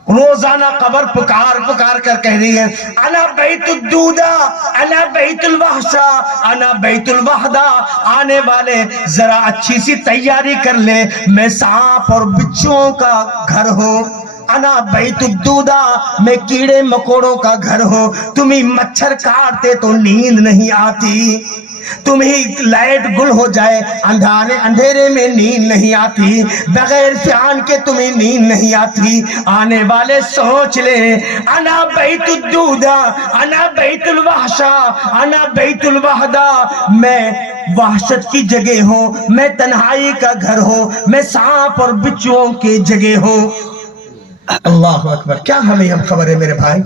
روزانہ قبر پکار پکار کر کہہ رہی ہے انا بیت الدودہ، انا بیت الوحشہ، انا بیت الوحدہ، آنے والے ذرا اچھی سی تیاری کر لے، میں سانپ اور بچھوؤں کا گھر ہوں، انا بیت الدودہ، میں کیڑے مکوڑوں کا گھر ہوں، تمہیں مچھر کاٹتے تو نیند نہیں آتی، تمہیں لائٹ گل ہو جائے اندھیرے میں نیند نہیں آتی، بغیر فیان کے تمہیں نیند نہیں آتی، آنے والے سوچ لیں انا بیت الدودہ، انا بیت الوحشہ، انا بیت الوحدہ، میں وحشت کی جگہ ہوں، میں تنہائی کا گھر ہوں، میں سانپ اور بچھوؤں کی جگہ ہوں۔ اللہ اکبر۔ کیا ہمیں اب خبر ہے میرے بھائی؟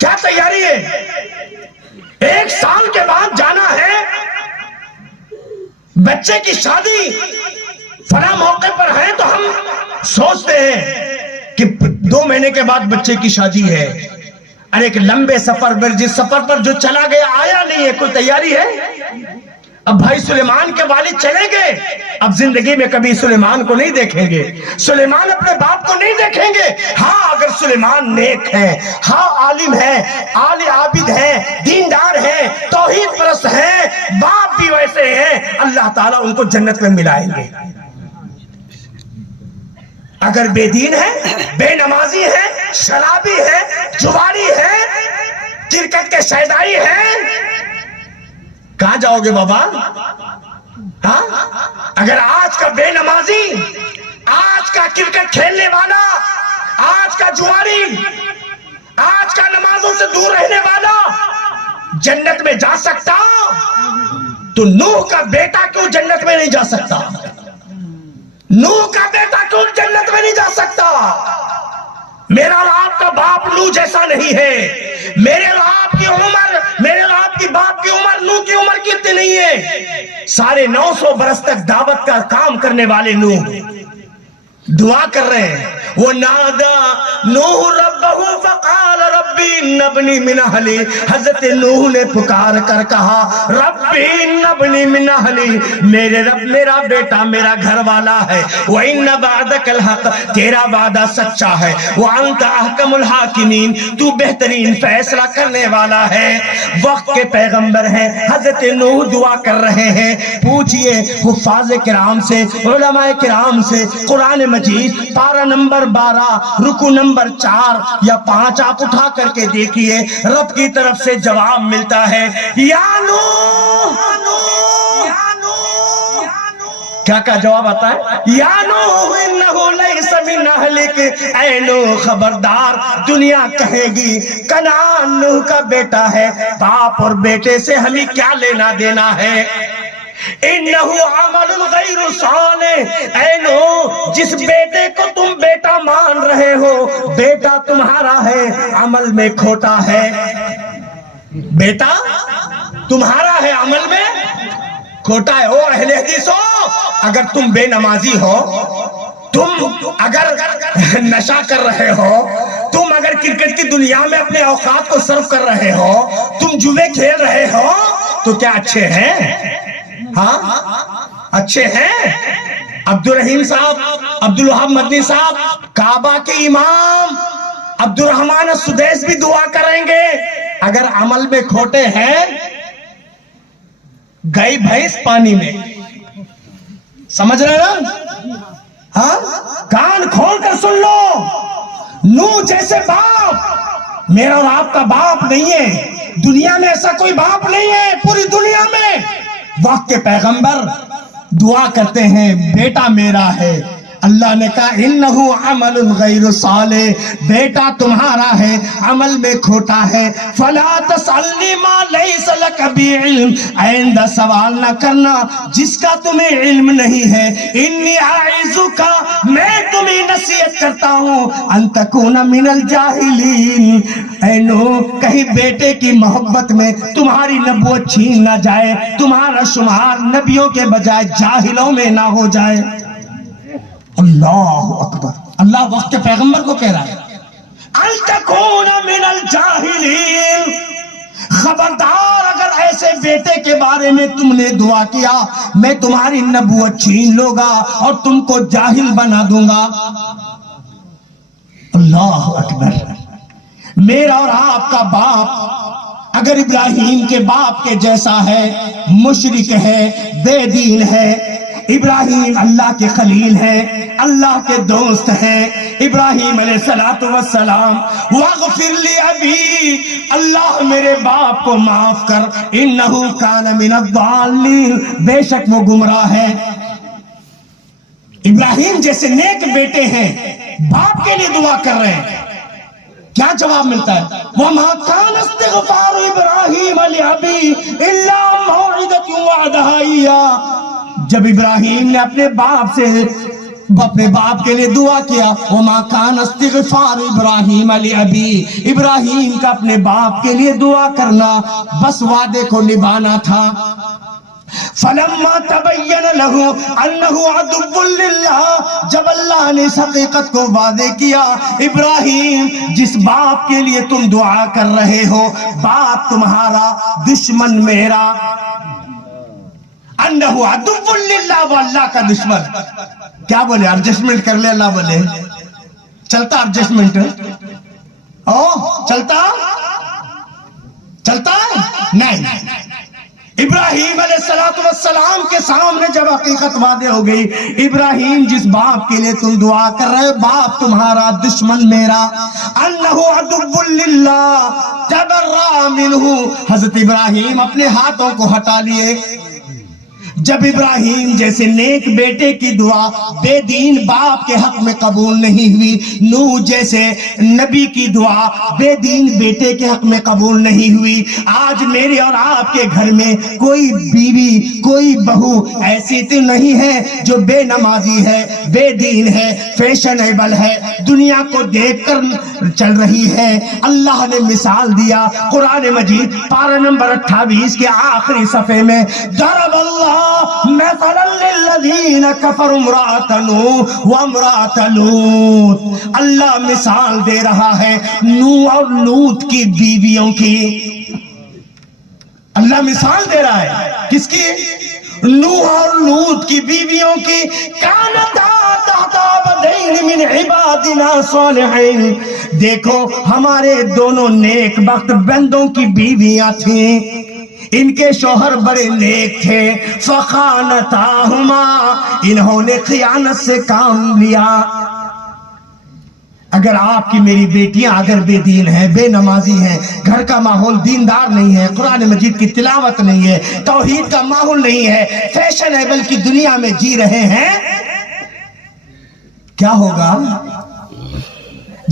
کیا تیاری ہے؟ 1 سال کے بعد جانا ہے، بچے کی شادی فلاں موقع پر ہے تو ہم سوچتے ہیں کہ 2 مہینے کے بعد بچے کی شادی ہے، اور ایک لمبے سفر پر جس سفر پر جو چلا گیا آیا نہیں ہے، کوئی تیاری ہے؟ اب بھائی سلیمان کے والد چلے گئے، اب زندگی میں کبھی سلیمان کو نہیں دیکھیں گے، سلیمان اپنے باپ کو نہیں دیکھیں گے۔ ہاں اگر سلیمان نیک ہے، ہاں عالم ہے، عابد ہے، دیندار ہے، توحید پرست ہے، باپ بھی ویسے ہیں، اللہ تعالیٰ ان کو جنت میں ملائیں گے۔ اگر بے دین ہے، بے نمازی ہے، شرابی ہے، جواری ہے، کرکٹ کے شیدائی ہے، کہاں جاؤ گے بابا؟ ہاں اگر آج کا بے نمازی، آج کا کرکٹ کھیلنے والا، آج کا جواری، آج کا نمازوں سے دور رہنے والا جنت میں جا سکتا تو نوح کا بیٹا کیوں جنت میں نہیں جا سکتا؟ نوح کا بیٹا کیوں جنت میں نہیں جا سکتا؟ میرا اور آپ کا باپ نوح جیسا نہیں ہے، میرے اور آپ کی عمر، میرے اور آپ کی باپ کی عمر نوح کی عمر کتنی نہیں ہے؟ 950 برس تک دعوت کا کام کرنے والے نوح دعا کر رہے ہیں، وہ نادا نوح رب ربہ فقال ربی ان ابنی من اہلی، حضرت نوح نے پکار کر کہا ربی ان ابنی من اہلی، میرے رب میرا بیٹا میرا گھر والا ہے، وَإِنَّ وَعْدَكَ الْحَقُّ، تیرا وعدہ سچا ہے، وَأَنْتَ أَحْكَمُ الْحَاكِمِينَ، تو بہترین فیصلہ کرنے والا ہے۔ وقت کے پیغمبر ہیں، حضرت نوح دعا کر رہے ہیں۔ پوچھئے حفاظ کرام سے، علماء کرام سے، قرآن مجید پارہ نمبر 12 رکو نمبر 4 یا 5 آپ اٹھا کر کے دیکھئے، رب کی طرف سے جواب ملتا ہے یا نوح، کیا کیا جواب آتا ہے؟ یا نوح انہو لیس من اہلک، اے نوح خبردار، دنیا کہے گی کنعان نوح کا بیٹا ہے، باپ اور بیٹے سے ہمیں کیا لینا دینا ہے۔ انہو عمل غیر صالح، اے نوح جس بیٹے کو تم بیٹا مان رہے ہو، بیٹا تمہارا ہے عمل میں کھوٹا ہے، بیٹا تمہارا ہے عمل میں کھوٹا ہے۔ او اہل حدیثو، اگر تم بے نمازی ہو، تم اگر نشہ کر رہے ہو، تم اگر کرکٹ کی دنیا میں اپنے اوقات کو صرف کر رہے ہو، تم جوے کھیل رہے ہو، تو کیا اچھے ہیں؟ ہاں اچھے ہیں؟ عبدالرحیم صاحب، عبدالوہاب مدنی صاحب، کعبہ کے امام عبدالرحمن السدیس بھی دعا کریں گے اگر عمل میں کھوٹے ہیں، گئی بھینس پانی میں، سمجھ رہے نا؟ ہاں کان کھول کر سن لو، نوح جیسے باپ میرا اور آپ کا باپ نہیں ہے، دنیا میں ایسا کوئی باپ نہیں ہے پوری دنیا میں۔ وقت کے پیغمبر دعا کرتے ہیں بیٹا میرا ہے، اللہ نے کہا انہو عمل غیر صالح، بیٹا تمہارا ہے عمل میں کھوٹا ہے، فلا تسألنی ما لیس لک بعلم، آئندہ سوال نہ کرنا جس کا تمہیں علم نہیں ہے، انی اعظک، میں تمہیں نصیحت کرتا ہوں، ان تکون من الجاہلین، اے نوح کہیں بیٹے کی محبت میں تمہاری نبوت چھین نہ جائے، تمہارا شمار نبیوں کے بجائے جاہلوں میں نہ ہو جائے۔ اللہ اکبر، اللہ وقت کے پیغمبر کو کہہ رہا ہے ان تکون من الجاہلین، خبردار اگر ایسے بیٹے کے بارے میں تم نے دعا کیا، میں تمہاری نبوت چھین لوں گا اور تم کو جاہل بنا دوں گا۔ اللہ اکبر، میرا اور آپ کا باپ اگر ابراہیم کے باپ کے جیسا ہے، مشرک ہے، بے دین ہے، ابراہیم اللہ کے خلیل ہیں، اللہ کے دوست ہیں، ابراہیم علیہ السلام واغفر لی ابی، اللہ میرے باپ کو معاف کر، انہو کان من الضالین، بے شک وہ گمراہ ہے۔ ابراہیم جیسے نیک بیٹے ہیں، باپ کے لیے دعا کر رہے ہیں، کیا جواب ملتا ہے؟ وَمَا كَانَ اسْتِغْفَارُ إِبْرَاهِيمَ لِأَبِيهِ إِلَّا مَوْعِدَةٌ وَعَدَهَا إِيَّاهُ، جب ابراہیم نے اپنے باپ کے لیے دعا کیا، وَمَا كَانَ اسْتِغْفَارُ إِبْرَاهِيمَ لِأَبِيهِ، ابراہیم کا اپنے باپ کے لیے دعا کرنا بس وعدے کو نبھانا تھا۔ فَلَمَّا تَبَيَّنَ لَهُ أَنَّهُ عَدُوٌّ لِلَّهِ، جب اللہ نے اس حقیقت کو واضح کیا، ابراہیم جس باپ کے لیے تم دعا کر رہے ہو، باپ تمہارا دشمن میرا، انہو عدو للہ، وہ اللہ کا دشمن۔ کیا بولے؟ ایڈجسٹمنٹ کر لے، اللہ بولے چلتا ایڈجسٹمنٹ، چلتا نہیں۔ ابراہیم علیہ السلام کے سامنے جب حقیقت واضح ہو گئی، ابراہیم جس باپ کے لیے تم دعا کر رہے، باپ تمہارا دشمن میرا، انہو عدو للہ تبرأ منہ، حضرت ابراہیم اپنے ہاتھوں کو ہٹا لیے۔ جب ابراہیم جیسے نیک بیٹے کی دعا بے دین باپ کے حق میں قبول نہیں ہوئی، نوح جیسے نبی کی دعا بے دین بیٹے کے حق میں قبول نہیں ہوئی، آج میرے اور آپ کے گھر میں کوئی بیوی کوئی بہو ایسی تو نہیں ہے جو بے نمازی ہے، بے دین ہے، فیشنیبل ہے، دنیا کو دیکھ کر چل رہی ہے۔ اللہ نے مثال دیا قرآن مجید پارہ نمبر 28 کے آخری صفحے میں، ضرب اللہ مثلا للذین کفروا امرأۃ نوح وامرأۃ لوط، اللہ مثال دے رہا ہے نوح اور لوط کی بیویوں کی. اللہ مثال دے رہا ہے کس کی؟ نوح اور لوط کی بیویوں کی. کانتا تحت عبدین من عبادنا صالحین، دیکھو ہمارے دونوں نیک بخت بندوں کی بیویاں تھیں، ان کے شوہر بڑے نیک تھے. فخانتاہما، انہوں نے خیانت سے کام لیا. اگر آپ کی میری بیٹیاں اگر بے دین ہیں، بے نمازی ہیں، گھر کا ماحول دیندار نہیں ہے، قرآن مجید کی تلاوت نہیں ہے، توحید کا ماحول نہیں ہے، فیشنیبل کی دنیا میں جی رہے ہیں، کیا ہوگا؟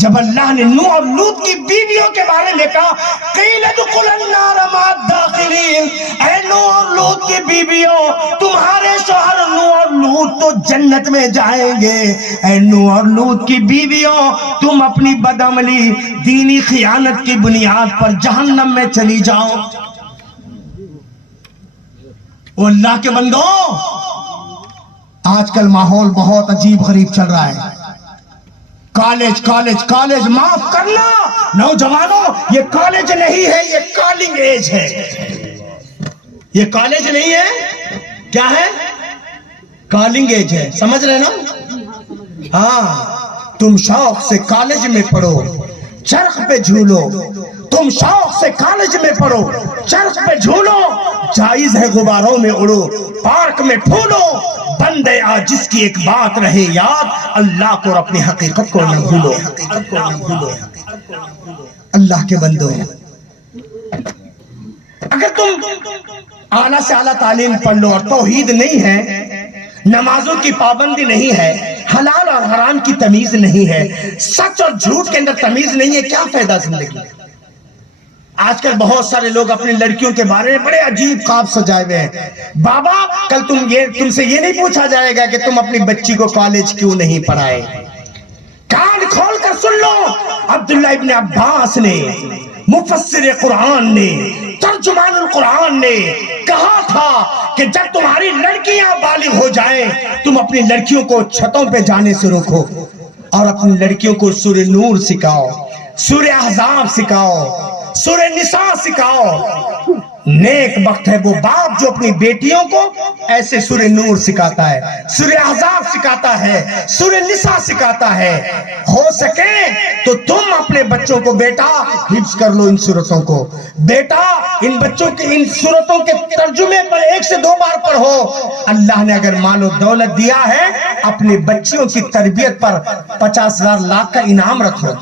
جب اللہ نے نوح اور لوط کی بیویوں کے بارے میں کہا قیل ادخل النار مع الداخلین، اے نوح اور لوط کی بیویوں، تمہارے شوہر نوح اور لوط تو جنت میں جائیں گے. اے نوح اور لوط کی بیویوں، تم اپنی بدعملی دینی خیانت کی بنیاد پر جہنم میں چلی جاؤ. او اللہ کے بندوں، آج کل ماحول بہت عجیب غریب چل رہا ہے. کالج کالج کالج، معاف کرنا نوجوانوں، یہ کالج نہیں ہے، یہ کالنگ ایج ہے. یہ کالج نہیں ہے، کیا ہے؟ کالنگ ایج ہے. سمجھ رہے نا؟ ہاں، تم شوق سے کالج میں پڑھو، چرخ پہ جھولو. تم شوق سے کالج میں پڑھو، چرخ پہ جھولو، جائز ہے غباروں میں اڑو، پارک میں پھولو. بندے جس کی ایک بات رہے یاد، اللہ کو اور اپنی حقیقت کو نہ بھولو. اللہ کے بندو، اگر تم اعلیٰ سے اعلیٰ تعلیم پڑھ لو اور توحید نہیں ہے، نمازوں کی پابندی نہیں ہے، حلال اور حرام کی تمیز نہیں ہے، سچ اور جھوٹ کے اندر تمیز نہیں ہے، کیا فائدہ زندگی؟ آج کل بہت سارے لوگ اپنی لڑکیوں کے بارے میں بڑے عجیب خواب سجائے ہوئے ہیں. بابا کل تم سے یہ نہیں پوچھا جائے گا کہ تم اپنی بچی کو کالج کیوں نہیں پڑھائے. کان کھول کر سن لو، عبداللہ ابن عباس نے، مفسر قرآن نے، ترجمان القرآن نے کہا تھا کہ جب تمہاری لڑکیاں بالغ ہو جائیں، تم اپنی لڑکیوں کو چھتوں پہ جانے سے روکو اور اپنی لڑکیوں کو سورہ نور سکھاؤ، سورہ احزاب سکھاؤ، سورہ نساء سکھاؤ. نیک بخت ہے وہ باپ جو اپنی بیٹیوں کو ایسے سورہ نور سکھاتا ہے، سورہ احزاب سکھاتا ہے، سورہ نساء سکھاتا ہے. ہو سکے تو تم اپنے بچوں کو بیٹا حفظ کر لو ان سورتوں کو، بیٹا ان بچوں کے ان سورتوں کے ترجمے پر 1 سے 2 بار پڑھو. اللہ نے اگر مال و دولت دیا ہے، اپنی بچیوں کی تربیت پر 50,000 لاکھ کا انعام رکھو.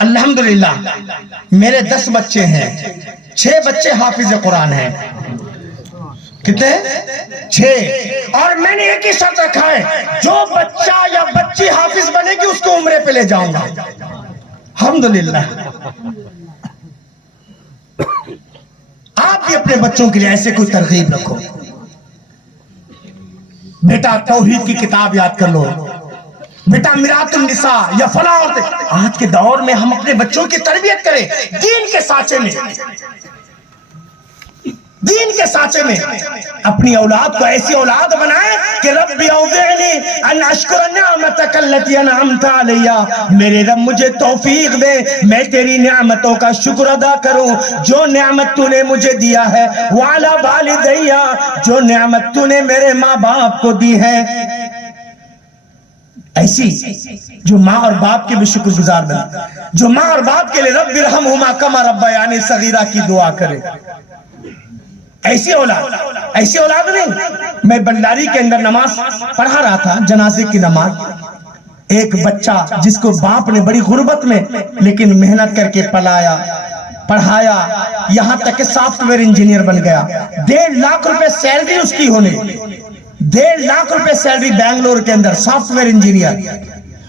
الحمدللہ میرے 10 بچے ہیں، 6 بچے حافظ قرآن ہیں. کتنے؟ 6. اور میں نے ایک ہی شرط رکھا ہے، جو بچہ یا بچی حافظ بنے گی اس کو عمرے پہ لے جاؤں گا. الحمدللہ. آپ بھی اپنے بچوں کے لیے ایسے کوئی ترغیب رکھو. بیٹا توحید کی کتاب یاد کر لو، بیٹا میراث النساء یا فلاں. آج کے دور میں ہم اپنے بچوں کی تربیت کریں دین کے سانچے میں، دین کے سانچے میں. اپنی اولاد کو ایسی اولاد بنائیں کہ رب اوزعنی ان اشکر نعمتک التی انعمت علی، میرے رب مجھے توفیق دے میں تیری نعمتوں کا شکر ادا کروں جو نعمت تو نے مجھے دیا ہے، وعلی والدی، جو نعمت تو نے میرے ماں باپ کو دی ہے. ایسی جو ماں اور باپ کے بھی شکر گزار بنے، جو ماں اور باپ کے لیے رب ارحمہما کما ربیانی صغیرہ کی دعا کرے. ایسی اولاد نہیں. میں بنڈاری کے اندر نماز پڑھا رہا تھا، جنازے کی نماز. ایک بچہ جس کو باپ نے بڑی غربت میں لیکن محنت کر کے پلایا، پڑھایا، یہاں تک کہ سافٹ ویئر انجینئر بن گیا. 1.5 لاکھ روپے سیلری اس کی ہونے، 1.5 لاکھ روپے سیلری بینگلور کے اندر، سافٹ ویئر انجینئر.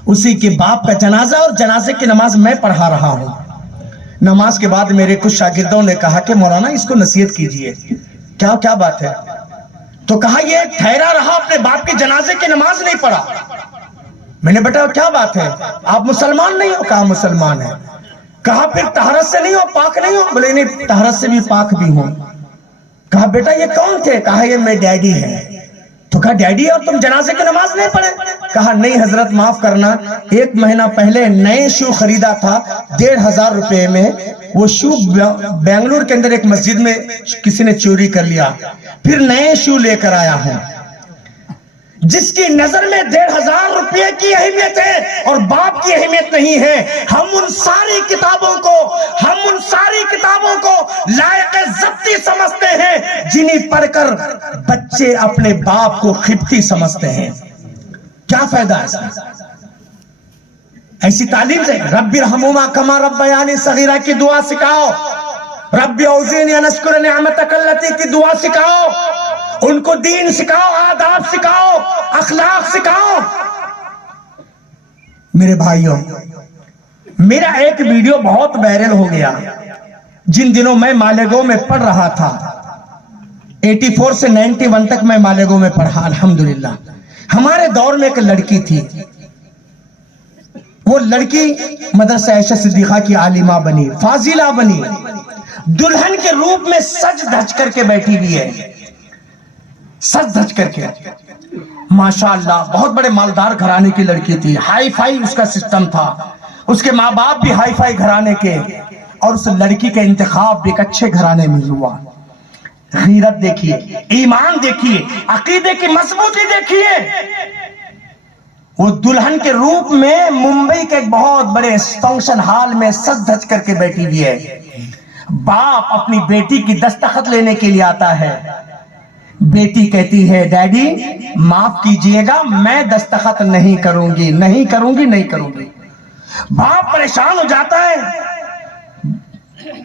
اسی کے باپ کا جنازہ اور جنازے کی نماز میں پڑھا رہا ہوں. نماز کے بعد میرے کچھ شاگردوں نے کہا کہ مولانا اس کو نصیحت کیجئے. کیا بات ہے؟ تو کہا یہ ٹھہرا رہا اپنے باپ کے جنازے کی نماز نہیں پڑھا. میں نے بیٹا کیا بات ہے، آپ مسلمان نہیں ہو؟ کہا مسلمان ہے. کہا پھر طہارت سے نہیں ہو، پاک نہیں ہو؟ بولے نہیں، طہارت سے بھی پاک بھی ہوں. کہا بیٹا یہ کون تھے؟ کہا یہ میرے ڈیڈی ہیں۔ تو کہا ڈیڈی اور تم جنازے کی نماز نہیں پڑھے؟ کہا نہیں حضرت معاف کرنا، 1 مہینہ پہلے نئے شو خریدا تھا 1,500 روپے میں، وہ شو بنگلور کے اندر ایک مسجد میں کسی نے چوری کر لیا، پھر نئے شو لے کر آیا ہوں۔ جس کی نظر میں 1,500 روپے کی اہمیت ہے اور باپ کی اہمیت نہیں ہے، ہم ان ساری کتابوں کو لائق ضبطی سمجھتے ہیں جنہیں پڑھ کر بچے اپنے باپ کو خبتی سمجھتے ہیں۔ کیا فائدہ ہے اس میں؟ ایسی تعلیم سے رب ارحمہما کما ربیانی صغیرہ کی دعا سکھاؤ، رب اوزعنی ان اشکر نعمتک التی کی دعا سکھاؤ، ان کو دین سکھاؤ، آداب سکھاؤ، اخلاق سکھاؤ۔ میرے بھائیوں، میرا ایک ویڈیو بہت وائرل ہو گیا جن دنوں میں مالیگاؤں میں پڑھ رہا تھا، 84 سے 91 تک میں مالیگاؤں میں پڑھا الحمدللہ۔ ہمارے دور میں ایک لڑکی تھی، وہ لڑکی مدرسہ عائشہ صدیقہ کی عالمہ بنی، فاضلہ بنی، دلہن کے روپ میں سج دھج کر کے بیٹھی ہوئی ہے، سج دھج کر کے، ماشاءاللہ بہت بڑے مالدار گھرانے کی لڑکی تھی، ہائی فائی اس کا سسٹم تھا، اس کے ماں باپ بھی ہائی فائی گھرانے کے، اور اس لڑکی کا انتخاب بھی ایک اچھے گھرانے میں ہوا۔ غیرت دیکھیے، ایمان دیکھیے، عقیدے کی مضبوطی دیکھیے۔ وہ دلہن کے روپ میں ممبئی کے ایک بہت بڑے فنکشن ہال میں سج دھج کر کے بیٹھی ہوئی ہے۔ باپ اپنی بیٹی کی دستخط لینے کے لیے آتا ہے، بیٹی کہتی ہے ڈیڈی معاف کیجئے گا میں دستخط نہیں کروں گی۔ باپ پریشان ہو جاتا ہے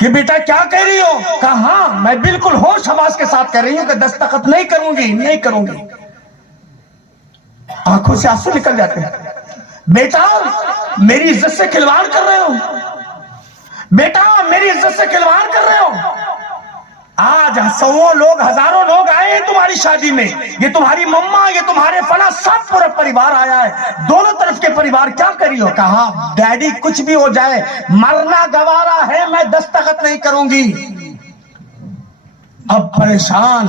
کہ بیٹا کیا کہہ رہی ہو؟ کہا ہاں میں بالکل ہوش حواس کے ساتھ کہہ رہی ہوں کہ دستخط نہیں کروں گی۔ آنکھوں سے آنسو نکل جاتے ہیں۔ بیٹا میری عزت سے کھلواڑ کر رہے ہو، بیٹا میری عزت سے کھلواڑ کر رہے ہو۔ آج سووں لوگ، ہزاروں لوگ آئے ہیں تمہاری شادی میں، یہ تمہاری مما، یہ تمہارے فلاں، سب پورا پریوار آیا ہے، دونوں طرف کے پریوار، کیا کری ہو؟ کہا ڈیڈی کچھ بھی ہو جائے مرنا گوارا ہے، میں دستخط نہیں کروں گی۔ اب پریشان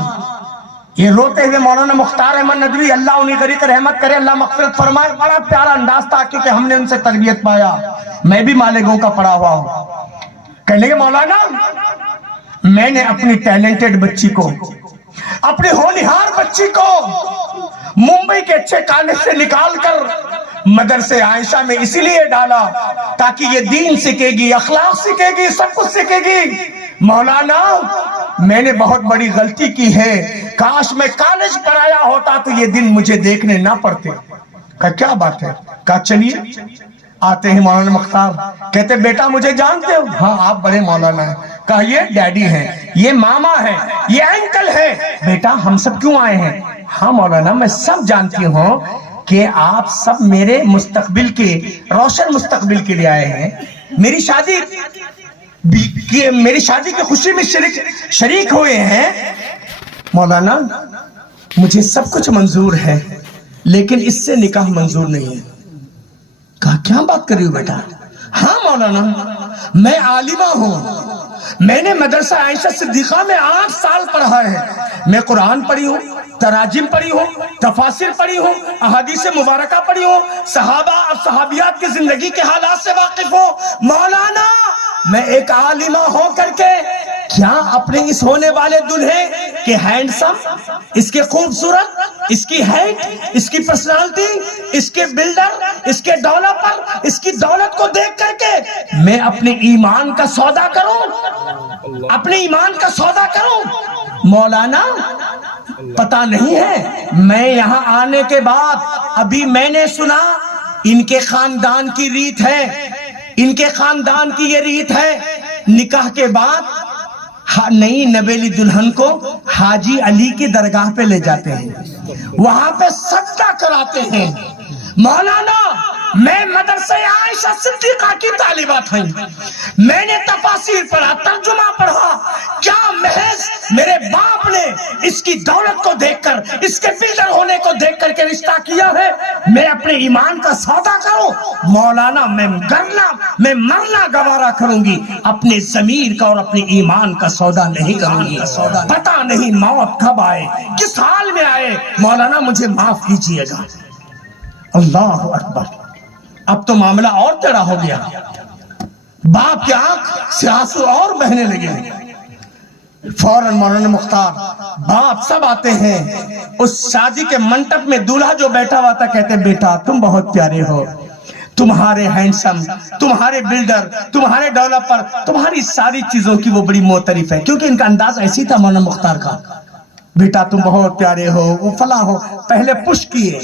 یہ روتے ہوئے مولانا مختار احمد ندوی، اللہ انہیں غریق رحمت کرے، اللہ مغفرت فرمائے، بڑا پیارا انداز تھا کیونکہ ہم نے ان سے تربیت پایا، میں بھی مالیگاؤں کا پڑھا ہوا ہوں۔ کہنے لگے مولانا میں نے اپنی ٹیلنٹڈ بچی کو، اپنی ہونہار بچی کو ممبئی کے اچھے کالج سے نکال کر مدرسے عائشہ میں اسی لیے ڈالا تاکہ یہ دین سیکھے گی، اخلاق سیکھے گی، سب کچھ سیکھے گی۔ مولانا میں نے بہت بڑی غلطی کی ہے، کاش میں کالج پڑھایا ہوتا تو یہ دن مجھے دیکھنے نہ پڑتے۔ کہا کیا بات ہے؟ کہا چلیے آتے ہیں مولانا مختار، کہتے بیٹا مجھے جانتے ہو؟ ہاں آپ بڑے مولانا ہیں۔ کہا یہ ڈیڈی ہیں، یہ ماما ہے، یہ انکل ہے۔ بیٹا ہم سب کیوں آئے ہیں؟ ہاں مولانا میں سب جانتی ہوں کہ آپ سب میرے مستقبل کے، روشن مستقبل کے لیے آئے ہیں، میری شادی کی خوشی میں شریک ہوئے ہیں۔ مولانا مجھے سب کچھ منظور ہے لیکن اس سے نکاح منظور نہیں ہے۔ کہا کیا بات کر رہی ہو بیٹا؟ ہاں مولانا میں عالمہ ہوں، میں نے مدرسہ عائشہ صدیقہ میں 8 سال پڑھا ہے، میں قرآن پڑھی ہوں، تراجم پڑھی ہوں، تفاسیر پڑھی ہوں، احادیث مبارکہ پڑھی ہوں، صحابہ اور صحابیات کی زندگی کے حالات سے واقف ہوں۔ مولانا میں ایک عالمہ ہو کر کے کیا اپنے اس ہونے والے دلہے کے ہینڈسم، اس کے خوبصورت، اس کی ہائٹ، اس کی پرسنالٹی، اس کے بلڈر، اس کے ڈیولپر، اس کی دولت کو دیکھ کر کے میں اپنے ایمان کا سودا کروں، اپنے ایمان کا سودا کروں؟ مولانا پتا نہیں ہے، میں یہاں آنے کے بعد ابھی میں نے سنا ان کے خاندان کی ریت ہے، ان کے خاندان کی یہ ریت ہے، نکاح کے بعد نئی نویلی دلہن کو حاجی علی کی درگاہ پہ لے جاتے ہیں، وہاں پہ سجدہ کراتے ہیں۔ مولانا میں مدرسہ عائشہ صدیقہ کی طالبات ہیں، میں نے تفاسیر پڑھا، ترجمہ پڑھا، کیا محض میرے باپ نے اس کی دولت کو دیکھ کر، اس کے بلڈر ہونے کو دیکھ کر کے رشتہ کیا ہے، میں اپنے ایمان کا سودا کروں؟ مولانا میں مرنا گوارا کروں گی، اپنے ضمیر کا اور اپنے ایمان کا سودا نہیں کروں گی۔ پتہ نہیں موت کب آئے، کس حال میں آئے، مولانا مجھے معاف کیجئے گا۔ اللہ اکبر! اب تو معاملہ اور ٹیڑھا ہو گیا، باپ کی آنکھ سے آنسو اور بہنے لگے۔ فوراً مولانا مختار باپ سب آتے ہیں، اس شادی کے منٹپ میں دولہا جو بیٹھا ہوا تھا کہتے بیٹا تم بہت پیارے ہو، تمہارے ہینڈسم، تمہارے بلڈر، تمہارے ڈیولپر، تمہاری ساری چیزوں کی وہ بڑی معترف ہے، کیونکہ ان کا انداز ایسی تھا مولانا مختار کا۔ بیٹا تم بہت پیارے ہو، وہ فلاں ہو، پہلے پش کیے،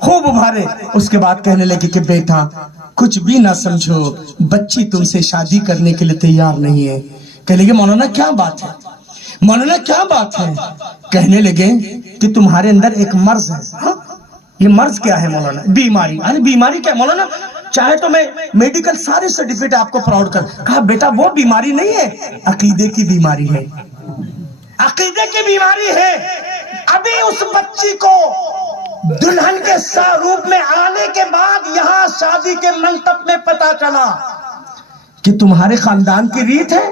خوب ابھارے، اس کے بعد کہنے لگے کہ بیٹا کچھ بھی نہ سمجھو، بچی تم سے شادی کرنے کے لیے تیار نہیں ہے۔ کہنے لگے مولانا کیا بات ہے، مولانا کیا بات ہے؟ کہنے لگے کہ تمہارے اندر ایک مرض ہے۔ ہاں یہ مرض کیا ہے مولانا؟ بیماری۔ ارے بیماری کیا مولانا؟ چاہے تو میں میڈیکل سارے سرٹیفکیٹ آپ کو پراؤڈ کر۔ کہا بیٹا وہ بیماری نہیں ہے، عقیدے کی بیماری ہے، عقیدے کی بیماری ہے۔ ابھی اس بچی کو دلہن کے روپ میں آنے کے بعد یہاں شادی کے منٹپ میں پتا چلا کہ تمہارے خاندان کی ریت ہے،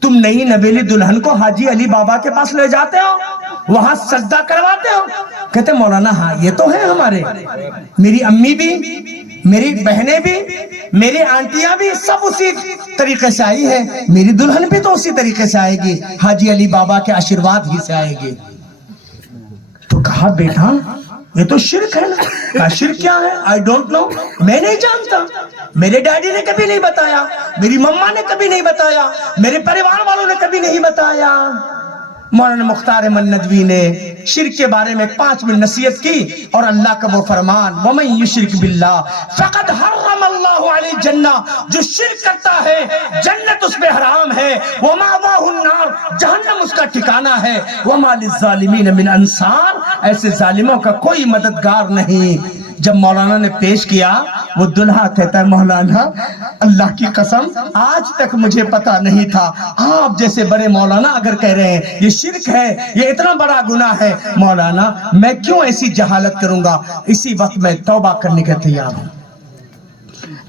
تم نئی نویلی دلہن کو حاجی علی بابا کے پاس لے جاتے ہو، وہاں سجدہ کرواتے ہو۔ کہتے مولانا ہاں یہ تو ہے ہمارے، میری امی بھی، میری بہنیں بھی، میری آنٹیاں بھی سب اسی طریقے سے آئی ہے، میری دلہن بھی تو اسی طریقے سے آئے گی، حاجی علی بابا کے آشیرواد ہی سے آئے گی۔ تو کہا بیٹا یہ تو شرک ہے نا۔ کہا شرک کیا ہے؟ I don't know، میں نہیں جانتا، میرے ڈیڈی نے کبھی نہیں بتایا، میری مما نے کبھی نہیں بتایا، میرے پریوار والوں نے کبھی نہیں بتایا۔ مولانا مختار احمد ندوی نے شرک کے بارے میں 5 منٹ نصیحت کی، اور اللہ کا وہ فرمان وَمَن يُشْرِكْ بِاللَّهِ فَقَدْ حَرَّمَ اللَّهُ عَلَيْهِ الْجَنَّةَ، جو شرک کرتا ہے جنت اس پہ حرام ہے، وَمَأْوَاهُ النَّارُ، جہنم اس کا ٹھکانہ ہے، وَمَا لِلظَّالِمِينَ مِنْ أَنصَارٍ، ایسے ظالموں کا کوئی مددگار نہیں۔ جب مولانا نے پیش کیا، وہ دلہا کہتا ہے مولانا اللہ کی قسم آج تک مجھے پتا نہیں تھا، آپ جیسے بڑے مولانا اگر کہہ رہے ہیں یہ شرک ہے، یہ اتنا بڑا گناہ ہے، مولانا میں کیوں ایسی جہالت کروں گا؟ اسی وقت میں توبہ کرنے کے تیار ہوں۔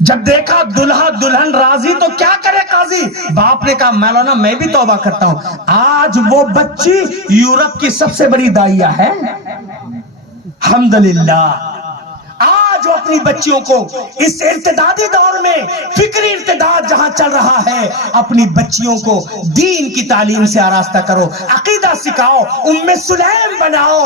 جب دیکھا دلہا دلہن راضی تو کیا کرے قاضی؟ باپ نے کہا مولانا میں بھی توبہ کرتا ہوں۔ آج وہ بچی یورپ کی سب سے بڑی داعیہ ہے، الحمدللہ۔ آج وہ اپنی بچیوں کو اس ارتدادی دور میں، فکری ارتداد جہاں چل رہا ہے، اپنی بچیوں کو دین کی تعلیم سے آراستہ کرو، عقیدہ سکھاؤ، ام سلیم بناؤ۔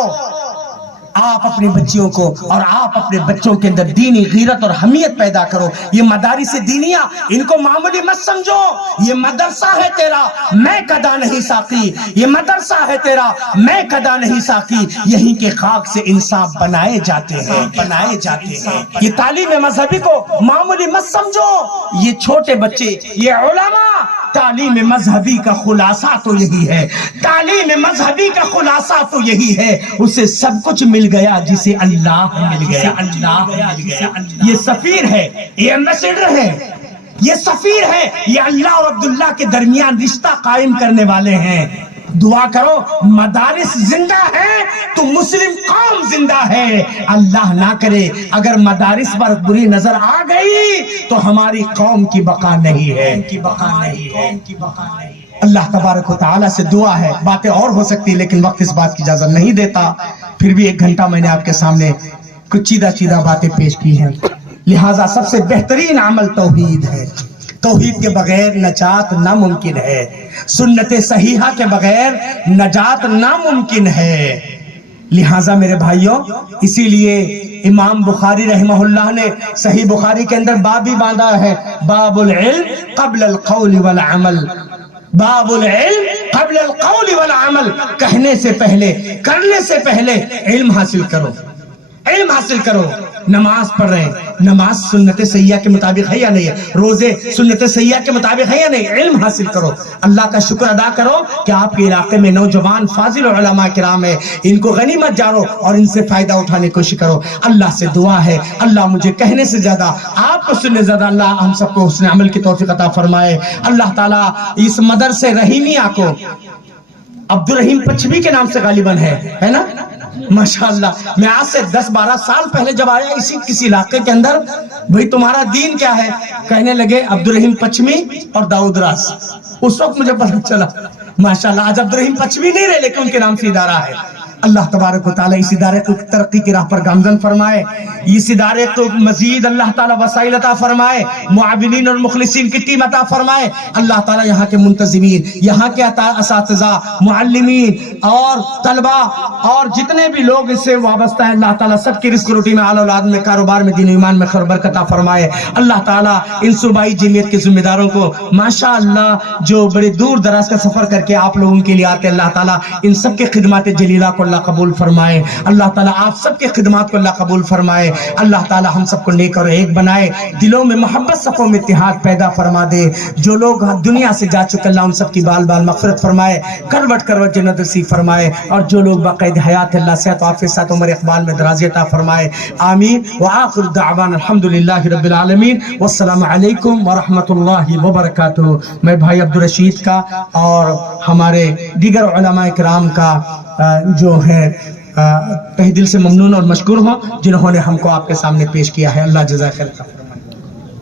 آپ اپنی بچیوں کو اور آپ اپنے بچوں کے اندر دینی غیرت اور حمیت پیدا کرو۔ یہ مدارس دینیہ ان کو معمولی مت سمجھو، یہ مدرسہ ہے تیرا، میں قدا نہیں ساقی، یہ مدرسہ ہے تیرا، میں قدا نہیں ساقی، یہیں کے خاک سے انصاف بنائے جاتے ہیں، بنائے جاتے ہیں۔ یہ تعلیم مذہبی کو معمولی مت سمجھو، یہ چھوٹے بچے، یہ علماء، تعلیم مذہبی کا خلاصہ تو یہی ہے، تعلیم مذہبی کا خلاصہ تو یہی ہے، اسے سب کچھ مل گیا جسے اللہ مل گیا، اللہ مل گیا۔ یہ سفیر ہے، یہ ایمبیسڈر ہے، یہ سفیر ہے، یہ اللہ اور عبداللہ کے درمیان رشتہ قائم کرنے والے ہیں۔ دعا کرو مدارس زندہ ہیں تو مسلم قوم زندہ ہے۔ اللہ نہ کرے اگر مدارس پر بری نظر آ گئی تو ہماری قوم کی بقا نہیں ہے، اللہ تبارک و تعالیٰ سے دعا ہے، باتیں اور ہو سکتی لیکن وقت اس بات کی اجازت نہیں دیتا، پھر بھی 1 گھنٹہ میں نے آپ کے سامنے کچھ چیدہ باتیں پیش کی ہیں۔ لہٰذا سب سے بہترین عمل توحید ہے، توحید کے بغیر نجات ناممکن ہے، سنت صحیحہ کے بغیر نجات ناممکن ہے۔ لہٰذا میرے بھائیوں، اسی لیے امام بخاری رحمہ اللہ نے صحیح بخاری کے اندر باب بھی باندھا ہے، باب العلم قبل القول والعمل، باب العلم قبل القول والعمل، کہنے سے پہلے، کرنے سے پہلے علم حاصل کرو، علم حاصل کرو۔ نماز پڑھ رہے ہیں، نماز سنت سیہ کے مطابق ہے یا نہیں ہے، روزے سنت سیہ کے مطابق ہے یا نہیں، علم حاصل کرو۔ اللہ کا شکر ادا کرو کہ آپ کے علاقے میں نوجوان فاضل علماء کرام ہیں، ان کو غنیمت جانو اور ان سے فائدہ اٹھانے کی کوشش کرو۔ اللہ سے دعا ہے اللہ مجھے کہنے سے زیادہ، آپ کو سننے سے زیادہ اللہ ہم سب کو حسن عمل کی توفیق عطا فرمائے۔ اللہ تعالیٰ اس مدرسے رحیمیہ کو عبد الرحیم پچھوی کے نام سے غالباً ہے نا ماشاءاللہ. میں آج سے 10-12 سال پہلے جب آیا کسی علاقے کے اندر، بھئی تمہارا دین کیا ہے؟ کہنے لگے عبد الرحیم پچھوی اور داؤد راس. اس وقت مجھے پتہ چلا ماشاءاللہ آج عبد الرحیم پچھوی نہیں رہے لیکن ان کے نام سے ادارہ ہے. اللہ تبارک و تعالیٰ اس ادارے کو ترقی کی راہ پر گامزن فرمائے، اس ادارے کو مزید اللہ تعالیٰ وسائل عطا فرمائے، معاونین اور مخلصین کی ٹیم عطا فرمائے. اللہ تعالیٰ یہاں کے منتظمین، یہاں کے اساتذہ، معلمین اور طلبہ اور جتنے بھی لوگ اس سے وابستہ ہیں، اللہ تعالیٰ سب کی رزق روٹی میں، آل اولاد میں، کاروبار میں، دین و ایمان میں خیر و برکت عطا فرمائے. اللہ تعالیٰ ان صوبائی جمعیت کے ذمہ داروں کو ماشاءاللہ جو بڑے دور دراز کا سفر کر کے آپ لوگوں کے لیے آتے، اللہ تعالیٰ ان سب کے خدمات جلیلہ کو اللہ قبول فرمائے. اللہ تعالیٰ آپ سب کے خدمات کو اللہ قبول فرمائے. اللہ تعالیٰ ہم سب کو نیک اور ایک بنائے، دلوں میں محبت، صفوں میں اتحاد پیدا فرما دے. جو لوگ دنیا سے جا چکے اللہ ان سب کی بال بال مغفرت فرمائے، کروٹ کروٹ جنت نصیب فرمائے، اور جو لوگ باقید حیات اللہ صحت و عافیت ساتھ عمر اقبال میں درازی عطا فرمائے. آمین. وآخر دعوانا الحمدللہ رب العالمین والسلام علیکم ورحمۃ اللہ وبرکاتہ. میں بھائی عبدالرشید کا اور ہمارے دیگر علماء کرام کا جو ہے تہ دل سے ممنون اور مشکور ہوں جنہوں نے ہم کو آپ کے سامنے پیش کیا ہے. اللہ جزائے خیر.